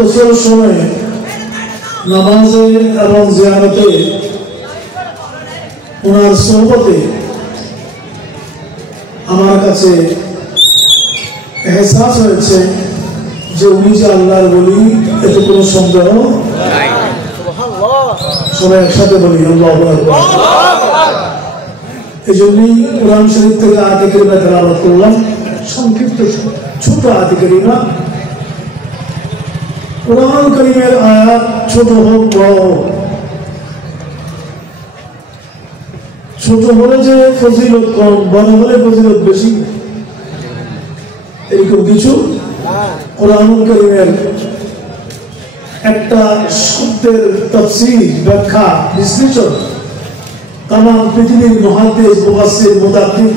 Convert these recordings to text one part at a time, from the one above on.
প্রচুর সময় নামাজে এবং জিয়ারতে ওনার সোহবতে আমার কাছে এহসাস হয়েছে যে উনি যে আল্লাহর বলি এতে কোনো সন্দেহ নাই। সবাই একসাথে বলি আল্লাহু আকবার। এই জন্যই কোরআন শরীফ থেকে আয়াতে কারিমা তেলাওয়াত করলাম, সংক্ষিপ্ত ছোট আয়াতে কারিমা। কোরআন কারীমের আয়াত ছোট হোক বড় হোক, ছোট হলে যে ফজিলত কম, বড় হলে ফজিলত বেশি, এরকম কিছু কোরআন কারীমের একটা শব্দের তাফসীর, ব্যাখ্যা, বিশ্লেষণ তাম পৃথিবীর মুহাদ্দিস, মুফাসসির, মুদাক্কিক,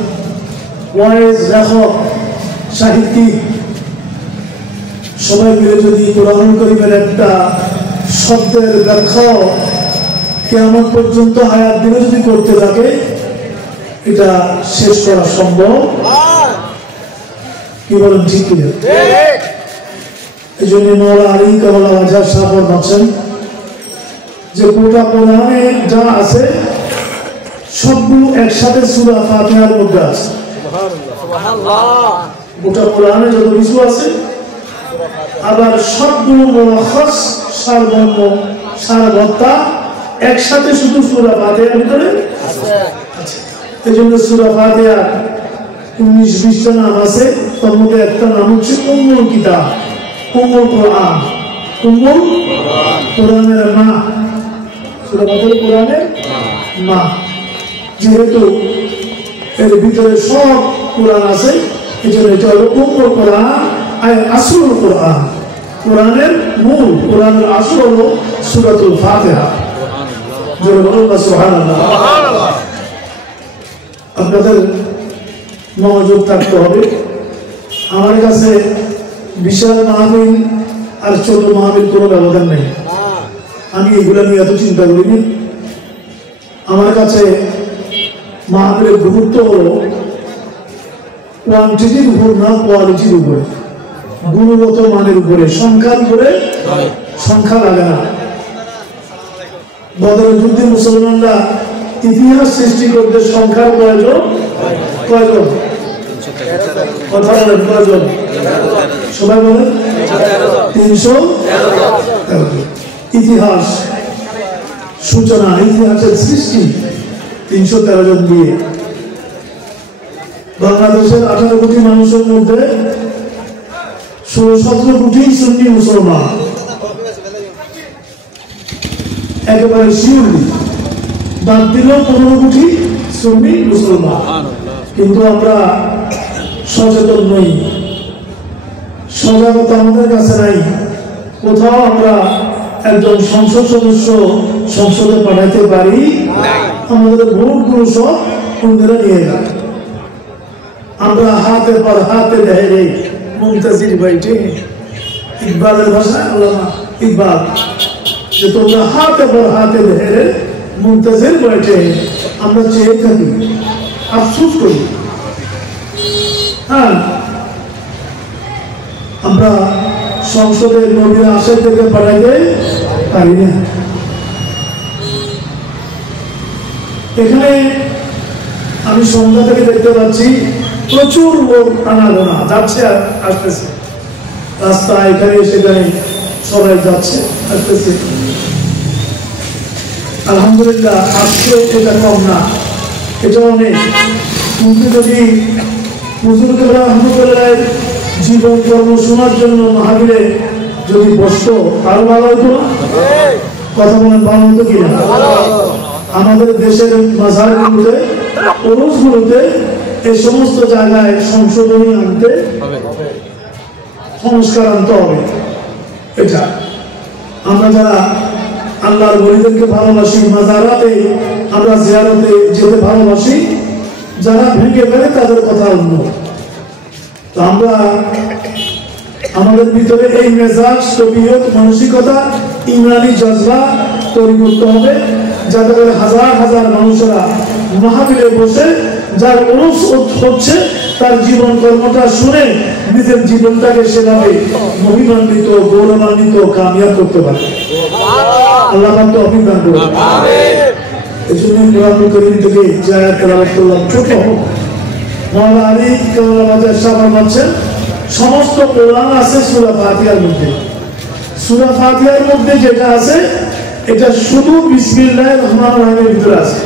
ওয়াইজ, লেখক, সাহিত্যিক সবাই মিলে যদি কোরআন কারীমের একটা শব্দের ব্যাখ্যা কিয়ামত পর্যন্ত হায়াত দিনে যদি করতে থাকে, এটা শেষ করা সম্ভব। কি বলেন, ঠিক কিনা? এই জন্য মওলা আলী কামাল আজহার সাহেব বলছেন যে গোটা কোরআনে যা আছে সবগুলো একসাথে সূরা ফাতিহার মধ্যে আছে। গোটা কোরআনে যত কিছু আছে আবার সবগুলো মুলাখাস, সারমর্ম, সারবত্তা একসাথে শুধু সূরা ফাতিহার ভিতরে আছে। এই জন্য সূরা ফাতিহা 19-20টা নাম আছে, তার মধ্যে একটা নাম হচ্ছে উম্মুল কিতাব, উম্মুল কোরআন, উম্মুল কোরআনের মা। সূরা ফাতিহা কোরআনের মা, যেহেতু এর ভিতরে সব কোরআন আছে এই জন্য এটা হলো উম্মুল কোরআন, আসল কোরআন, কোরআনের মূল, কোরআনের আসল হলো সূরাতুল ফাতিহা। জোরে বলুন সুবহানাল্লাহ। আপনাদের মনোযোগ থাকতে হবে। আমার কাছে বিশাল মাহফিল আর ছোট মাহফিল কোনো ব্যবধান নেই, আমি এগুলো নিয়ে এত চিন্তা করিনি। আমার কাছে মাহফিলের গুরুত্ব হলো কোয়ান্টিটির উপর না, কোয়ালিটির উপরে, গুণগত মানের উপরে, সংখ্যার উপরে সংখ্যা লাগে না। বদরের যুদ্ধে মুসলমানরা ইতিহাস সৃষ্টি করতে সংখ্যার প্রয়োজন কয়জন? কথা বলেন, কয়জন? সবাই বলেন 313। ইতিহাস সূচনা, ইতিহাসের সৃষ্টি 313 জন দিয়ে। বাংলাদেশের 18 কোটি মানুষের মধ্যে 16-17 কোটি সুন্নি মুসলমান, একেবারে শিওরলি। বাদ দিলেও 15 কোটি সুন্নি মুসলমান। কিন্তু আমরা সচেতন নই, সজাগতা আমাদের কাছে নাই। কোথাও আমরা একজন সংসদ সদস্য সংসদে পাঠাইতে পারি, আমাদের ভোটগুলো সব অন্যরা নিয়ে যায়। আমরা হাতে পর হাতে দেয় মুনতাজির বাইটে, ইকবালের ভাষায় আল্লামা ইকবাল, যে তোমরা হাতে পর হাতে দেয় মুনতাজির বাইটে। আমরা চেয়ে থাকি, আফসোস করি। হ্যাঁ, আমরা সংসদের নবীর আশা থেকে পাঠাইতে পারি না। এখানে আমি সন্ধ্যা থেকে দেখতে পাচ্ছি প্রচুর লোক আনাগোনা যাচ্ছে আর আসতেছে, রাস্তা এখানে সেখানে সবাই যাচ্ছে আসতেছে। আলহামদুলিল্লাহ, আজকে এটা কম না, এটা অনেক। কিন্তু যদি হুজুর কেবলা আহমদুল্লাহের জীবন কর্ম শোনার জন্য মাহফিলে যদি বসতো আরো ভালো হতো না? কথা বলেন, ভালো হতো কিনা? আমাদের দেশের মাজারগুলোতে, ওরসগুলোতে এই সমস্ত জায়গায় সংশোধনী আনতে, সংস্কার আনতে হবে। এটা আমরা যারা আল্লাহর ওলিদেরকে ভালোবাসি, মাজারাতে আমরা জিয়ারতে যেতে ভালোবাসি, যারা ভেঙে ফেলে তাদের কথা অন্য। তো আমরা আমাদের ভিতরে এই মেজাজ, তবিয়ত, মানসিকতা, ইমানি জজবা তৈরি করতে হবে, যাতে করে হাজার হাজার মানুষেরা মাহফিলে বসে যার উরুস হচ্ছে তার জীবন কর্মটা শুনে নিজের জীবনটাকে সেভাবে মহিমান্বিত গৌরবান্বিত কামিয়াব করতে পারে। আল্লাহ পাক তৌফিক দান করুন। এই জন্য কোরআনুল কারীম থেকে যে আয়াত তেলাওয়াত করলাম ছোট হোক, মাওলানা আলী কামাল সাহেব বলছেন সমস্ত কোরআন আছে সূরা ফাতিহার মধ্যে। সূরা ফাতিহার মধ্যে যেটা আছে এটা শুধু বিসমিল্লাহির রহমানির রহিমের ভিতরে আছে,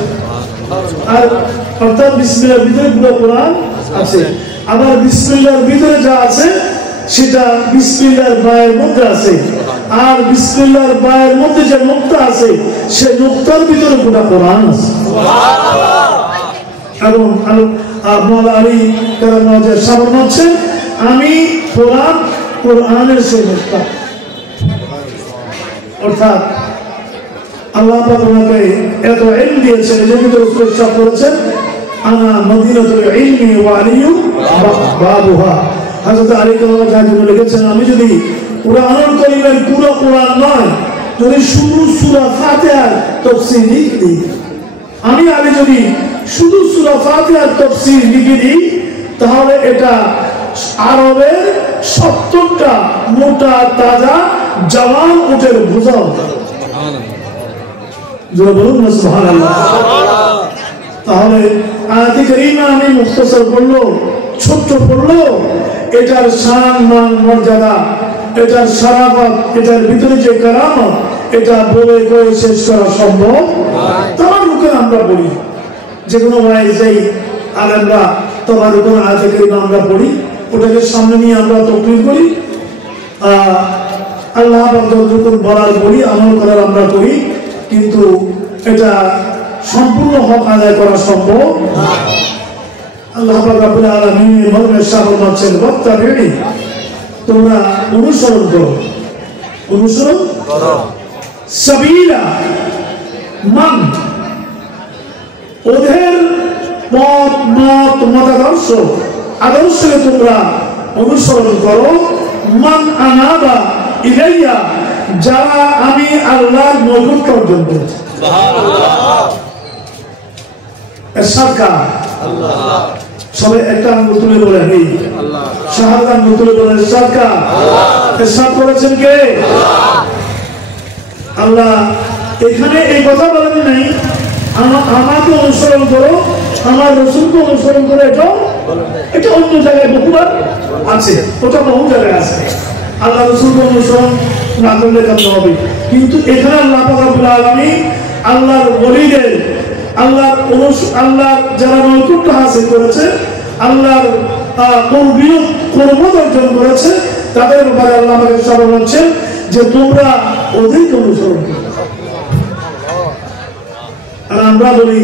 আর অর্থাৎ বিসমিল্লাহর ভিতরে পুরো কোরআন আছে। আবার বিসমিল্লাহর ভিতরে যা আছে সেটা বিসমিল্লাহর বায়ের মধ্যে আছে, আর বিসমিল্লাহর বায়ের মধ্যে যে নুকতা আছে সেই নুকতার ভিতরে পুরো কোরআন আছে। এবং মাওলানা আলী কারামাল সাহেব বলছেন আমি কোরআনের সেই নুকতা, অর্থাৎ আল্লাহ পাক ওনাকে এত ইলম দিয়েছেন। এই জন্য রাসূল সাহেব বলেছেন আনা মদিনাতুল ইলমি ওয়া আলিয়ু বাবুহা। হযরত আলী কারামাল সাহেব লিখেছেন আমি যদি কোরআনুল কারীমের পুরো কোরআন নয়, যদি শুধু সূরা ফাতিহার তাফসীর লিখে দিই, আমি আলী যদি শুধু সূরা ফাতিহার তাফসীর লিখে দিই, তাহলে এটা আরবের 70টা মোটা তাজা জওয়ান উটের বোঝা হবে। বলুন না সুবহানাল্লাহ। তাহলে আয়াতে কারীমা আমি মুখতাসার পড়লো, ছোট্ট পড়লো, এটার শান মান মর্যাদা, এটার শারাফত, এটার ভিতরে যে কারামত, এটা বলে কয়ে শেষ করা সম্ভব তার মুখে আমরা পড়ি। যে কোনো ওয়াইজে আলেমরা তোমার কোনো আয়াতে কারীমা আমরা পড়ি, ওটাকে সামনে নিয়ে আমরা তাকবীর করি, আল্লাহ পাক যতটুকু বলার বলি, আমল করার আমরা করি, কিন্তু এটা সম্পূর্ণ হক আদায় করা সম্ভব না। আল্লাহ পাক রব্বুল আলামিন এর মর্মে সাবল মানছেন ওয়াত্তাবিঈ, তোমরা অনুসরণ করো, অনুসরণ করো সাবিলা মান, ওদের পথ মত মতাদর্শ আদর্শকে তোমরা অনুসরণ করো, মান আনাবা ইলাইয়া, যারা আমি আল্লাহর নৈকট্য অর্জন করেছি। সবাই একটা আঙ্গুল তুলে বলে এই শাহাদাত আঙ্গুল তুলে বলে সরকার এরশাদ করেছেন কে? আল্লাহ। এখানে এই কথা বলেন নাই আমাকে অনুসরণ করো, আমার রাসূলকে অনুসরণ করো, এটা অন্য জায়গায় বহুবার আছে, ওটা বহু জায়গায় আছে। আল্লাহ রাসূলকে অনুসরণ না করলে কেমন হবে? কিন্তু এখানে আল্লাহ পাক রব্বুল আলামিন আল্লাহর ওলিদের, আল্লাহর যারা নৈকট্য হাসিল করেছে, আল্লাহর কর্মত অর্জন করেছে, তাদের ব্যাপারে আল্লাহ আমাকে সব বলছেন যে তোমরা ওদেরকে অনুসরণ করো। আর আমরা বলি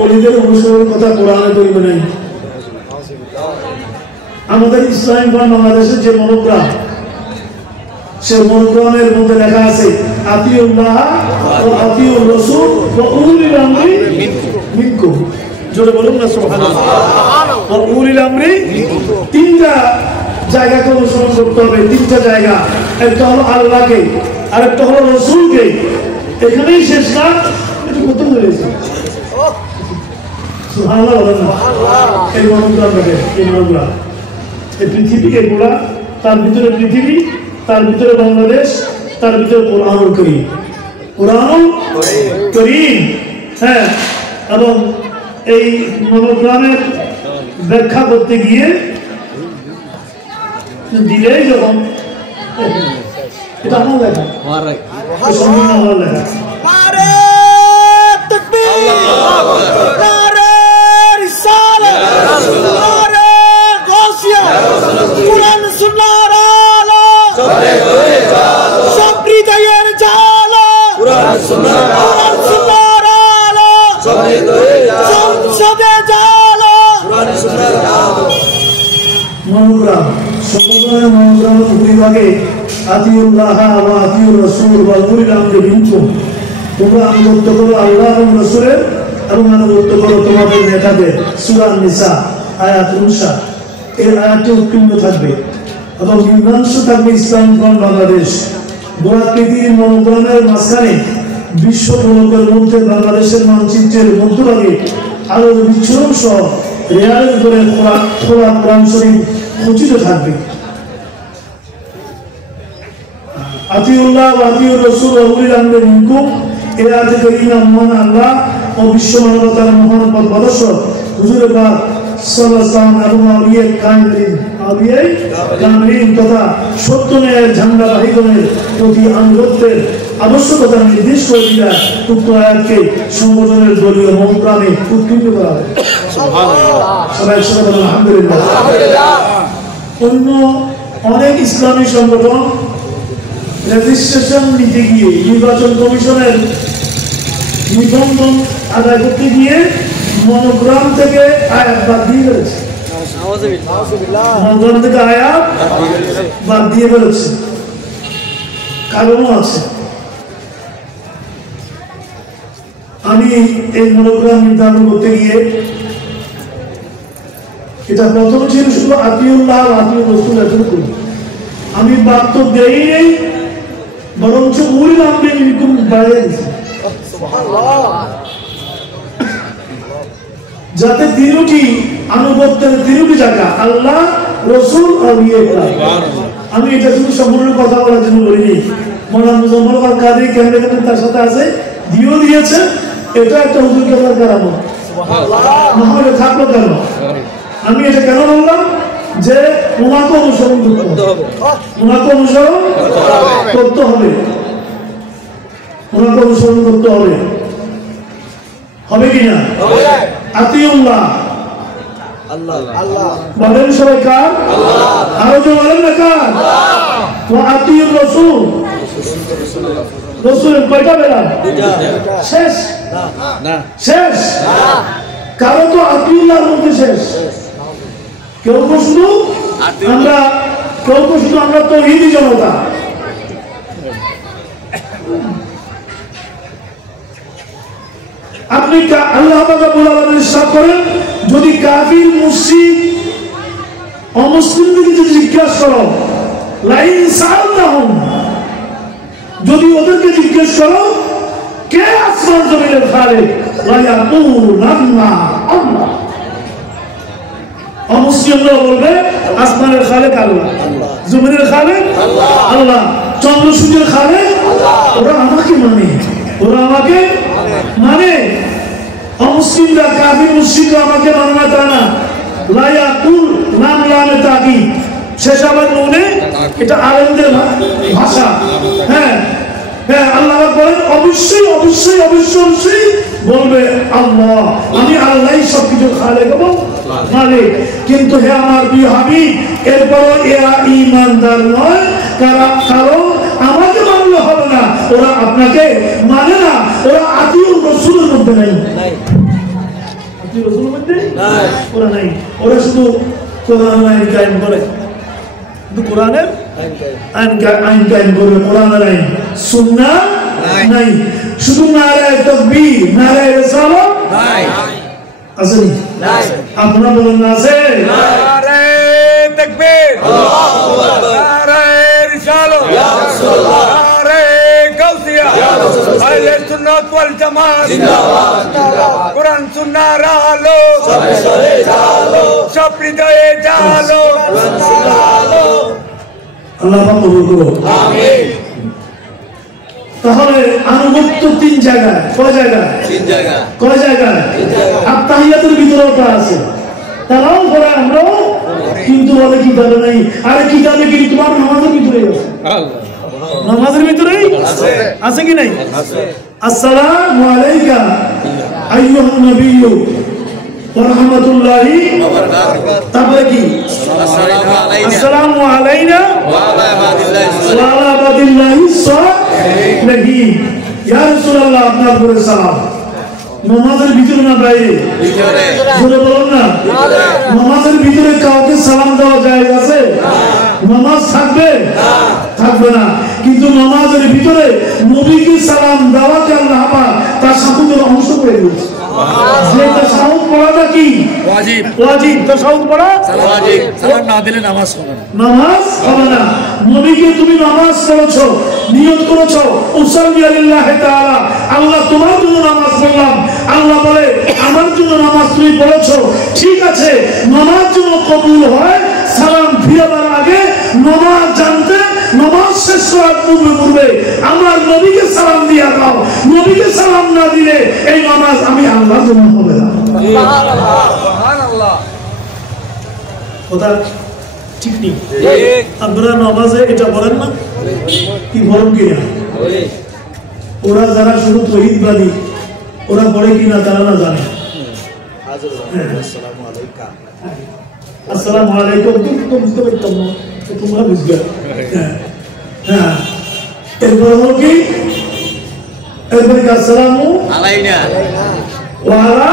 ওলিদের অনুসরণের কথা কোরআনে বলবে নাই। আমাদের ইসলামী বাংলাদেশের যে মনোগ্রাম, সে মনোগ্রামের মধ্যে লেখা আছে আতিউল্লাহ ওয়া আতিউর রাসূল ওয়া উলিল আমরি মিনকুম। জোরে বলুন না সুবহানাল্লাহ। ওয়া উলিল আমরি, তিনটা জায়গাকে অনুসরণ করতে হবে, তিনটা জায়গা। একটা হলো আল্লাহকে, আরেকটা হলো রাসূলকে। এখানেই শেষ না, এটা কত হয়েছে সুবহানাল্লাহ বলেন না। এই মনোগ্রাম দেখেন, এই মনোগ্রাম, এই পৃথিবী, এগুলা তার ভিতরে পৃথিবী, তার ভিতরে বাংলাদেশ, তার ভিতরে কোরআনুল কারীম, কোরআনুল কারীম। হ্যাঁ, এবং এই মনোগ্রামের ব্যাখ্যা করতে গিয়ে দিলেই যখন এটা আমার লেখা, সম্পূর্ণ আমার লেখা। মনোগ্রাম সম্প্রদায়ের মনোগ্রাম বিভাগে আতিউল্লাহ ওয়া আতিউর রাসূল ওয়া উলিল আমরি মিনকুম, তোমরা আনুগত্য করো আল্লাহ এবং রাসূলের, এবং আনুগত্য করো তোমাদের নেতাদের। সূরা নিসা আয়াত 59। এই আয়াতটি উৎকীর্ণ থাকবে এবং নিম্নাংশ থাকবে ইসলামগণ বাংলাদেশ। গোড়া পৃথিবীর মনোগ্রামের মাঝখানে বিশ্ব মনোগ্রামের মধ্যে বাংলাদেশের মানচিত্রের মধ্যভাগে আলোর বিচ্ছুরণ সহ রেয়ালের করে খোলা কোরআন শরীফ খচিত থাকবে। আতিউল্লাহ ওয়া আতিউর রাসূল ওয়া উলিল আমরি মিনকুম, এই আয়াতে কারিমা মহান আল্লাহ ও বিশ্ব মানবতার মহান পথ প্রদর্শক হুজুর পাক সাল্লাল্লাহু আলাইহি কামিলিন তথা সত্য ন্যায়ের ঝান্ডাবাহীগণের প্রতি আনুগত্যের আবশ্যকতা নির্দেশ করে দিয়া উক্ত আয়াতকে সংগঠনের দলীয় মন্ত্রাণে উৎকীর্ণ করা হয়। সবাই আলহামদুলিল্লাহ। অন্য অনেক ইসলামী সংগঠন রেজিস্ট্রেশন নিতে গিয়ে নির্বাচন কমিশনের নিবন্ধন আদায় করতে গিয়ে মনোগ্রাম থেকে আয়াত বাদ দিয়ে ফেলেছে। মনোগ্রাম থেকে আয়াত বাদ দিয়ে ফেলেছে, কারণও আছে। আমি এই মনোগ্রাম নির্ধারণ করতে গিয়ে এটা প্রথম ছিল শুধু আতিউল্লাহ আতিউর রাসূল এত করি, আমি বাদ তো দেই নেই, বরঞ্চ উলিল আমরি মিনকুম বাড়িয়ে দিয়েছি, যাতে তিনটি আনুগত্যের তিনটি জায়গা আল্লাহ রাসূল আর আমি এটা শুধু সম্পূর্ণ কথা বলার জন্য বলিনি। মৌলানা মুজাম্মেল হক কাদের কেন্দ্রে তার সাথে আছে দিয়েও দিয়েছে, এটা একটা হুজুর কেবলার কারামত। নাহলে থাকলো কেন? আমি এটা কেন বললাম যে ওনাকে অনুসরণ করতে হবে, ওনাকে অনুসরণ করতে হবে, ওনাকে অনুসরণ করতে হবে। হবে কিনা? আতিউল্লাহ বলেন সবাই কার? আরো যে বলেন না কার? ওয়া আতিউর রাসূল। রাসূলের কয়টা বেলাম? শেষ শেষ। কারো তো আতিউল্লাহর মধ্যে শেষ। কেউ শুধু আমরা, কেউ শুধু আমরা তাওহীদি জনতা। আপনি আল্লাহ রাব্বুল আলামিন ইরশাদ করেন, যদি কাফির মুশরিক অমুসলিমদেরকে যদি জিজ্ঞাসা করো, লাইন সাআলতাহুম, যদি ওদেরকে জিজ্ঞেস করো কে আসমান জমিনের খালিক, লা ইয়াকুলুন্না আল্লাহ। অমুসলিমরা বলবে আসমানের খালিক আল্লাহ, জমিনের খালিক আল্লাহ, চন্দ্র সূর্যের খালিক ওরা আমাকে মানে, ওরা আমাকে মানে। অমুসলিমরা কাফির মুশরিকরা আমাকে মানে না, তা না। লা ইয়াকুল নাম লামে তাকিদ, শেষ আবার নুনে, এটা আলেমদের ভাষা। হ্যাঁ হ্যাঁ, আল্লাহ বলেন অবশ্যই অবশ্যই অবশ্যই অবশ্যই বলবে আল্লাহ, আমি আল্লাহই সবকিছু খালেক এবং মালিক। কিন্তু হে আমার প্রিয় হাবিব, এরপর এরা ঈমানদার নয়, কারণ আমাকে মানলে হবে না, ওরা আপনাকে মানে না, ওরা আতিউর রাসূলের মধ্যে নাই, আতিউর রাসূলের মধ্যে ওরা নাই। ওরা শুধু কোরআন আইন কায়েম করে, শুধু কোরআনের আইন কায়েম করবে, কোরআনের আইন, সুন্নাহ নাই। শুধু নারায়ে তাকবীর, নারায়ে রিসালাত আছে নি? আপনারা বলেন না আছে? নারায়ে তাকবীর, আল্লাহু আকবার, নারায়ে রিসালাত, ইয়া রাসূলুল্লাহ, নারায়ে গাউসিয়া, ইয়া রাসূলুল্লাহ, আহলে সুন্নাত ওয়াল জামাত জিন্দাবাদ, জিন্দাবাদ, কোরআন সুন্নাহর আলো সবে সরে জালো, সব হৃদয়ে জালো, জালো। আল্লাহ কবুল করুন, আমিন। তাহলে আনুগত্য তিন জায়গায়, কয় জায়গায়? তিন জায়গায়। কয় জায়গায়? তিন জায়গায়। আত্মাহিয়াতের ভিতরেও তা আছে, তারাও করে আমরাও, কিন্তু বলে কিতাবে নাই। আরে কিতাবে কি তোমার নামাজের ভিতরেই আছে, নামাজের ভিতরেই আছে, আছে কি নাই? আছে। আসসালামু আলাইকা আইয়ুহান নাবিয়্যু ওয়া রাহমাতুল্লাহি ওয়া বারাকাতুহু। তারপরে কি? আসসালামু আলাইনা ওয়া আলা ইবাদিল্লাহিস সালিহিন। ইয়া রাসূলুল্লাহ, আপনার উপরে সালাম। নামাজের ভিতরে না বাইরে? ভিতরে। জোরে বলুন না। নামাজের ভিতরে কাউকে সালাম দেওয়া জায়েজ আছে? নামাজ থাকবে? থাকবে না। কিন্তু নামাজের ভিতরে নবীকে সালাম দেওয়াকে আল্লাহ পাক তার সাথে অংশ করে দিয়েছে। যে তাশাহুদ পড়াটা কি ওয়াজিব, ওয়াজিব তাশাহুদ পড়া ওয়াজিব, সালাম না দিলে নামাজ হবে না, নামাজ হবে না। নবীকে তুমি নামাজ পড়ছো, নিয়ত করেছো উসাল্লি লিল্লাহি তাআলা, আল্লাহ তোমার জন্য নামাজ পড়লাম। আল্লাহ বলে আমার জন্য নামাজ তুমি পড়েছো, ঠিক আছে, নামাজ জন্য কবুল হয়, সালাম ফিরাবার আগে নামাজ জানতে, নামাজ শেষ করার পূর্বে আমার নবীকে সালাম দিয়া দাও। নবীকে সালাম না দিলে এই নামাজ আমি আল্লাহর জন্য হবে না। কথা ঠিক নেই? আপনারা নামাজে এটা বলেন না? কি বলেন কিনা? ওরা যারা শুধু তৌহিদবাদী ওরা পড়ে কিনা তারা না জানে। আসসালামু আলাইকুম তো বুঝতে পারতাম না, তোমরা বুঝবে। হ্যাঁ, এরপর হলো কি? এরপরে আসসালামু আলাইনা ওয়া আলা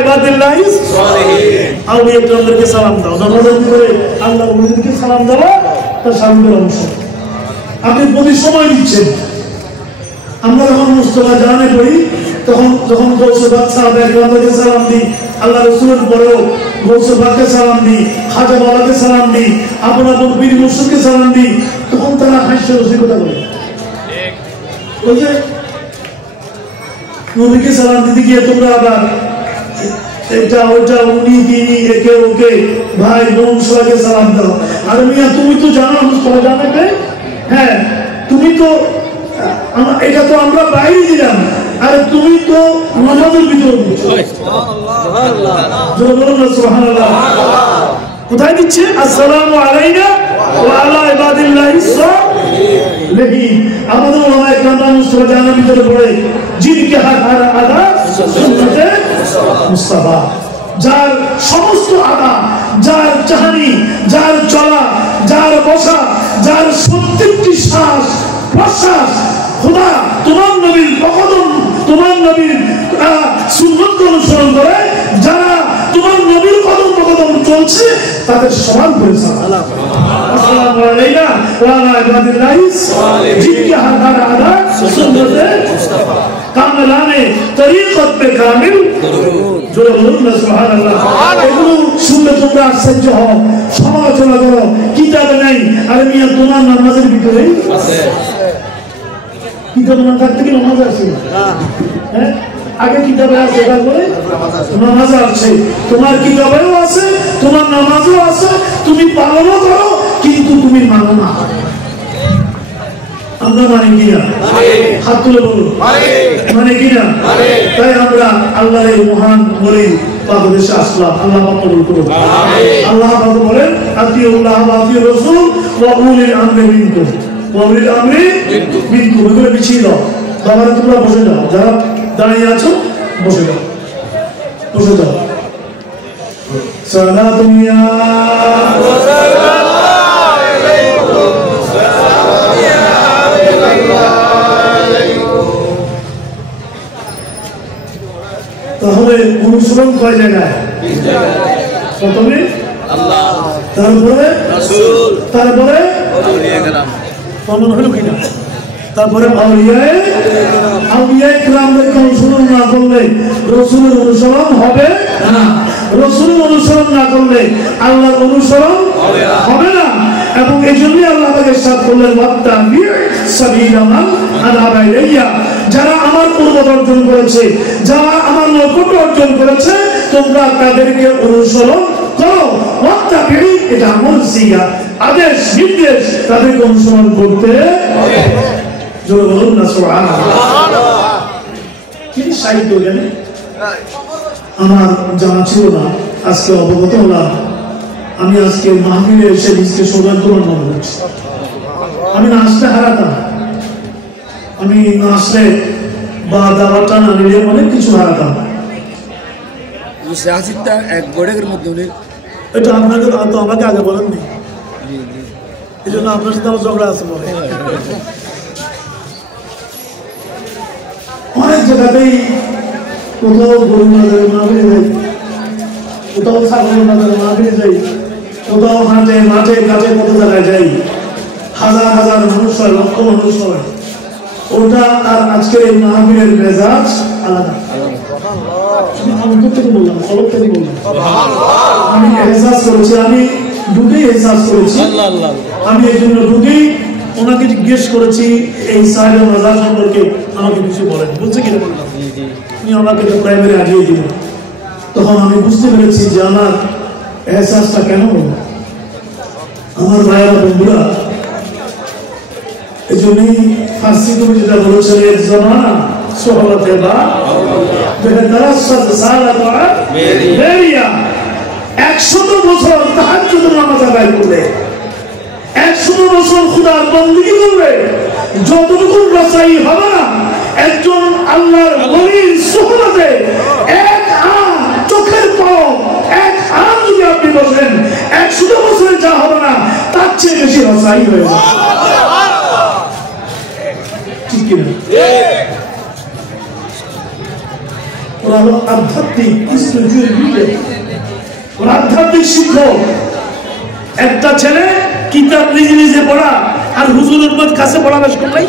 ইবাদিল্লাহি সালিহিন। আল্লাহ তোমাদেরকে সালাম দাও। নামাজের ভিতরে আল্লাহ ওদেরকে সালাম দেওয়া তার সালামের অংশ। আপনি প্রতি সময় দিচ্ছেন। আমরা যখন মুস্তাফা জানে পড়ি তখন যখন গৌসে পাক সাহাবা একরামকে সালাম দিই, আল্লাহ রাসূলের পরেও গৌসে পাককে সালাম দিই, খাজা বাবাকে সালাম দিই, আপনার পীর মুর্শিদকে সালাম দিই, তখন তারা হাসি রসিকতা করে। ওই যে নবীকে সালাম দিতে গিয়ে তোমরা আবার এটা ওটা উনি তিনি একে ওকে ভাই বোন সবাইকে সালাম দাও। আর মিয়া তুমি তো জানো মুস্তাফা জানে, হ্যাঁ তুমি তো এটা তো আমরা বাইরে দিলাম, আরে তুমি তো নামাজের ভিতরে দিচ্ছ। সুবহানাল্লাহ। কোথায় দিচ্ছে? আসসালামু আলাইনা ওয়া আলা ইবাদিল্লাহিস সালিহিন। আমাদের ওলামা একরাম মুস্তাফা জানার ভিতরে পড়ে জিনকে হার আদা সুন্নতে মুস্তাফা, যার সমস্ত আদা, যার চাহানি, যার চলা, যার বসা, যার 70টি শ্বাস প্রশ্বাস খোদা তোমার নবীর বকদম, তোমার নবীর সুন্নত অনুসরণ করে যারা তোমার নবীর কদম বকদম চলছে তাদের সমান করেছে। আসসালামু আলাইনা ওয়া আলা ইবাদিল্লাহিস সালিহিন। জিনকে হার আদা সুন্নতে মুস্তাফা কামলানে তরিকত পে কামিল দরুদ। জোরে বলুন না সুবহানাল্লাহ। এগুলো শুনলে তোমরা আশ্চর্য হও, সমালোচনা করো, কিতাবে নাই। আর মিয়া তোমার নামাজের ভিতরে আছে। কিতাবে না থাকতে কি নামাজ আছে? হ্যাঁ, আগে কিতাবে আছে, তারপরে নামাজ আছে। তোমার কিতাবেও আছে, তোমার নামাজও আছে, তুমি পালনও করো, কিন্তু তুমি মানো না। আমরা মানে কিনা? হাত তুলে বলুন মানে কিনা? তাই আমরা আল্লাহর এই মহান বলি বাংলাদেশে আসলাম। আল্লাহ কবুল করুন। আল্লাহ পাক বলেন আতিউল্লাহ ওয়া আতিউর রাসূল ওয়া উলিল আমরি মিনকুম। ওয়া উলিল আমরি মিনকুম। এগুলো পিছিয়ে দাও, বাবারা তোমরা বসে যাও, যারা দাঁড়িয়ে আছো বসে যাও, বসে যাও। সালাতুন ইয়া তাহলে অনুসরণ কয় জায়গায়? প্রথমে আল্লাহ, তারপরে রাসূল, তারপরে আউলিয়া কেরাম। মনে হলো কিনা? তারপরে আউলিয়া কেরামকে অনুসরণ না করলে রাসূলের অনুসরণ হবে না। রাসূলের অনুসরণ না করলে আল্লাহর অনুসরণ হবে না। এবং এই জন্যই আল্লাহ তাকে ইরশাদ করলেন ওয়াত্তাবি সাবিলা মান আনাবা ইলাইয়া। যারা আমার পূর্বত অর্জন করেছে, যারা আমার নৈকট্য অর্জন করেছে, তোমরা তাদেরকে অনুসরণ করো। ওয়াত্তাবি, এটা আমর সিগা, আদেশ নির্দেশ, তাদেরকে অনুসরণ করতে হবে। জোরে বলুন না সুবহানাল্লাহ। কি সাহিত্য জ্ঞানে আমার জানা ছিল না, আজকে অবগত হলাম। আমি আজকে মাহফিলে এসে নিজকে সৌভাগ্য মনে করছি। আমি না আসলে হারাতাম, আমি না আসলে বা দাওয়াটা না নিলে অনেক কিছু হারাতাম। এটা আপনাকে তো আমাকে আগে বলেননি, এই জন্য আপনার সাথে আমার ঝগড়া আছে। বলে অনেক জায়গাতেই কোথাও গরু বাজারে মাহফিলে যাই, কোথাও ছাগল বাজারে মাহফিলে যাই, কোথাও হাটে মাঠে ঘাটে কত জায়গায় যাই, হাজার হাজার মানুষ হয়, লক্ষ মানুষ হয়। ওটা আর আজকের এই মাহফিলের মেজাজ আলাদা। আমি অন্তর থেকে বললাম, অলক থেকে বললাম, আমি এহসাস করেছি, আমি ঢুকেই এহসাস করেছি। আমি এই জন্য ঢুকেই ওনাকে জিজ্ঞেস করেছি এই সাহেবের মাজার সম্পর্কে আমাকে কিছু বলেন, বুঝছে কিনা বললাম। উনি আমাকে তো প্রাইমারি আগিয়ে দিল। তখন আমি বুঝতে পেরেছি যে আমার এহসাসটা কেন হলো? আমার ভাইয়েরা বন্ধুরা, এই জন্যই ফার্সি তুমি যেটা বলেছেন এক জমানা সোহবতে বা বেহতারাসাত সালাত বেরিয়া 100 বছর তাহাজ্জুদ নামাজ আদায় করলে 100 বছর খোদার বندگی করবে, যতটুকু রসাই হবে না একজন আল্লাহর ওলির সুহবতে এক আন চোখের পলক এক আন যদি আপনি বসেন 100 বছরে যা হবে না তার চেয়ে বেশি রসাই হয়ে যাবে। ঠিক কিনা? ওরা হলো আধ্যাত্মিক স্পিরিচুয়াল লিডার, ওরা আধ্যাত্মিক শিক্ষক। একটা ছেলে কিতাব নিজে নিজে পড়া আর হুজুরের কাছে পড়া বেশ কম নাই?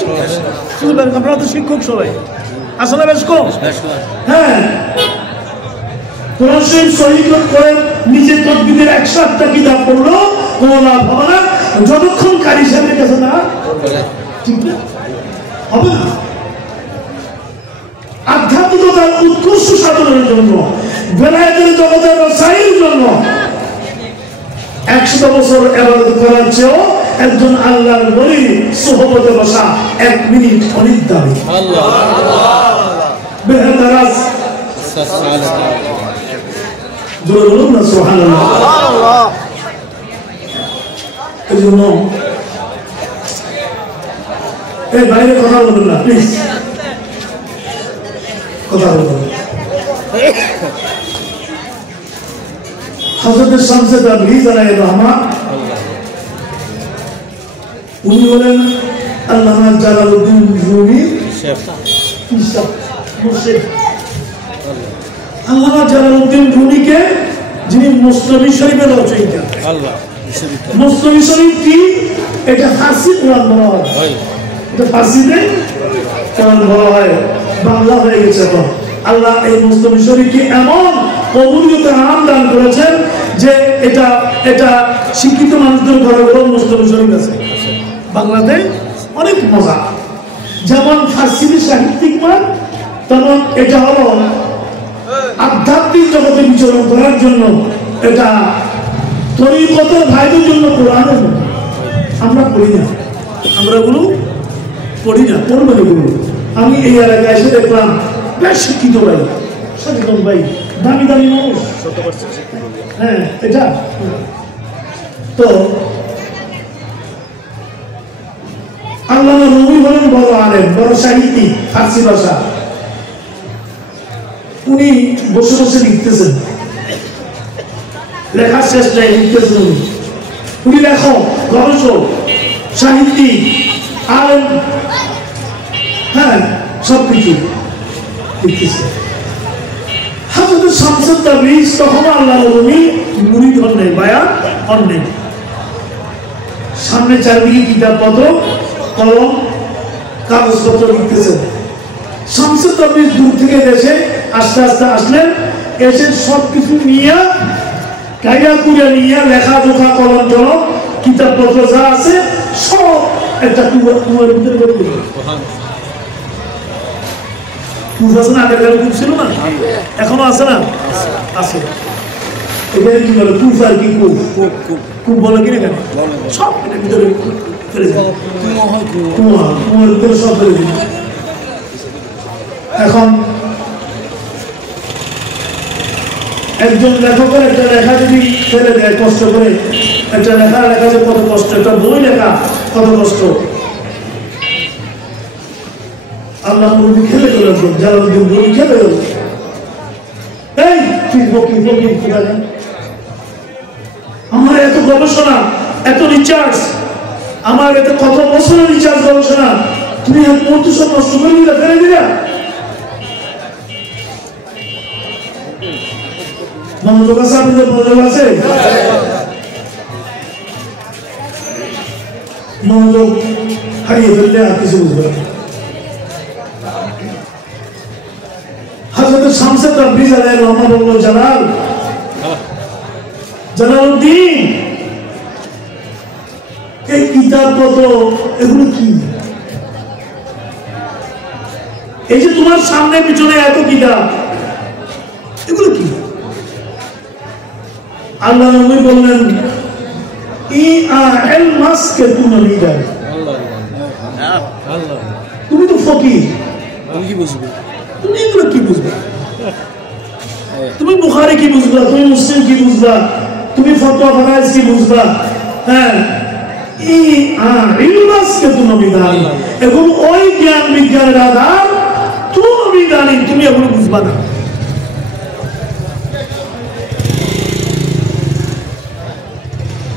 আপনারা তো শিক্ষক সবাই, আসলে বেশ কম। হ্যাঁ, কোরআন শরীফ সহিহ করে নিজের তদবিরের 107টা কিতাব পড়লো কোনো লাভ হবে না যতক্ষণ কারি সাহেবের কাছে না ঠিক না হবে না। আধ্যাত্মিকতার উৎকর্ষ সাধনের জন্য, বেলায়েতের জগতের রসাইয়ের জন্য 100 বছর ইবাদত করার চেয়েও একজন আল্লাহর ওলির সুহবতে বসা 1 মিনিট অনেক দামি। বেহতারাস জোরে বলুন না সুবহানাল্লাহ। এই জন্য এই বাইরে কথা বলবেন না প্লিজ, কথা বলবেন। হযরত শামসে তাবরিজ আলাইহির রহমান উনি বলেন আল্লামা জালালউদ্দিন রুমি শেখ মুর্শিদ আল্লামা জালালউদ্দিন রুমিকে, যিনি মুসনবী শরীফের রচয়িতা। মুসনবী শরীফ কি? এটা ফার্সি কোরআন বলা হয়, এটা ফার্সিতে কোরআন বলা হয়, বাংলা হয়ে গেছে এখন। আল্লাহ এই মুসনবী শরীফকে এমন কবুলিয়ত নাম দান করেছেন যে এটা এটা শিক্ষিত মানুষদের ঘরে ঘরে মুসনবী শরীফ আছে। বাংলাতে অনেক মজা, যেমন ফার্সিতে সাহিত্যিক মান, তেমন এটা হলো আধ্যাত্মিক জগতে বিচরণ করার জন্য, এটা তরিকতের ভাইদের জন্য কোরআনের মতো। আমরা পড়ি না, আমরা এগুলো পড়ি না, পড়বো এগুলো। আমি এই এলাকায় এসে দেখলাম বেশ শিক্ষিত ভাই, সচেতন ভাই, দামি দামি মানুষ। হ্যাঁ, এটা তো আল্লামা রুমি হলেন বড় আলেম, বড় সাহিত্যিক ফার্সি ভাষা। উনি বসে বসে লিখতেছেন, লেখার শেষ নাই, লিখতেছেন উনি লেখক, গবেষক, সাহিত্যিক, আলেম, হ্যাঁ সবকিছু লিখতেছে। হযরত শামসে তাবরিজ তখন আল্লাহ রুমি মুরিদ হন নাই, বায়াত হন নাই। সামনে চারদিকে কিতাবপত্র, কলম, কাগজপত্র লিখতেছেন। শামসে তাবরিজ দূর থেকে দেশে আস্তে আস্তে আসলেন, এসে সবকিছু নিয়ে কায়দা করে নিয়ে লেখাজোখা, কলম টলম, কিতাবপত্র যা আছে সব একটা কুয়ার ভিতরে বের করে ছিল না, এখনো আছে না? আছে। এখানে কি বলে কুফ আর কি কুফ, কুফ বলে কিনা কেন সব এটার ভিতরে ফেলে যায়, কুয়ার ভিতরে সব ফেলে দিন। এখন একজন লেখকের একটা লেখা যদি ফেলে দেয় কষ্ট করে, একটা লেখা লেখা যে কত কষ্ট, একটা বই লেখা কত কষ্ট। আল্লাহ নবী খেলে গেল, জালালউদ্দিন রুমি খেলে গেল। এই তুই বকি বকি কোথায়? আমার এত গবেষণা, এত রিচার্জ, আমার এত কত বছরের রিচার্জ গবেষণা, তুমি এক মুহূর্ত সব নষ্ট করে দিলে, ফেলে দিলে। মনোযোগ আছে? আপনাদের মনোযোগ আছে? মনোযোগ হারিয়ে ফেললে আর কিছু বুঝবে না। হযরত শামসে তাবরিজ আলাইহির রহমান বলল, জালালউদ্দিন এই কিতাবপত্র এগুলো কি? এই যে তোমার সামনে পিছনে এত কিতাব, এগুলো কি? আল্লাহ নবী বললেন ইল মাসকে তু নবী দেয়। তুমি তো ফকির, তুমি কি বুঝবে? তুমি এগুলো কি বুঝবে? তুমি বুখারী কি বুঝবা? তুমি মুসলিম কি বুঝবা? তুমি ফতোয়া ফারাইজ কি বুঝবা? হ্যাঁ, ইল মাসকে তু নবী দেয়। এখন ওই জ্ঞান বিজ্ঞানের আধার তু নবী জানি, তুমি এগুলো বুঝবা না।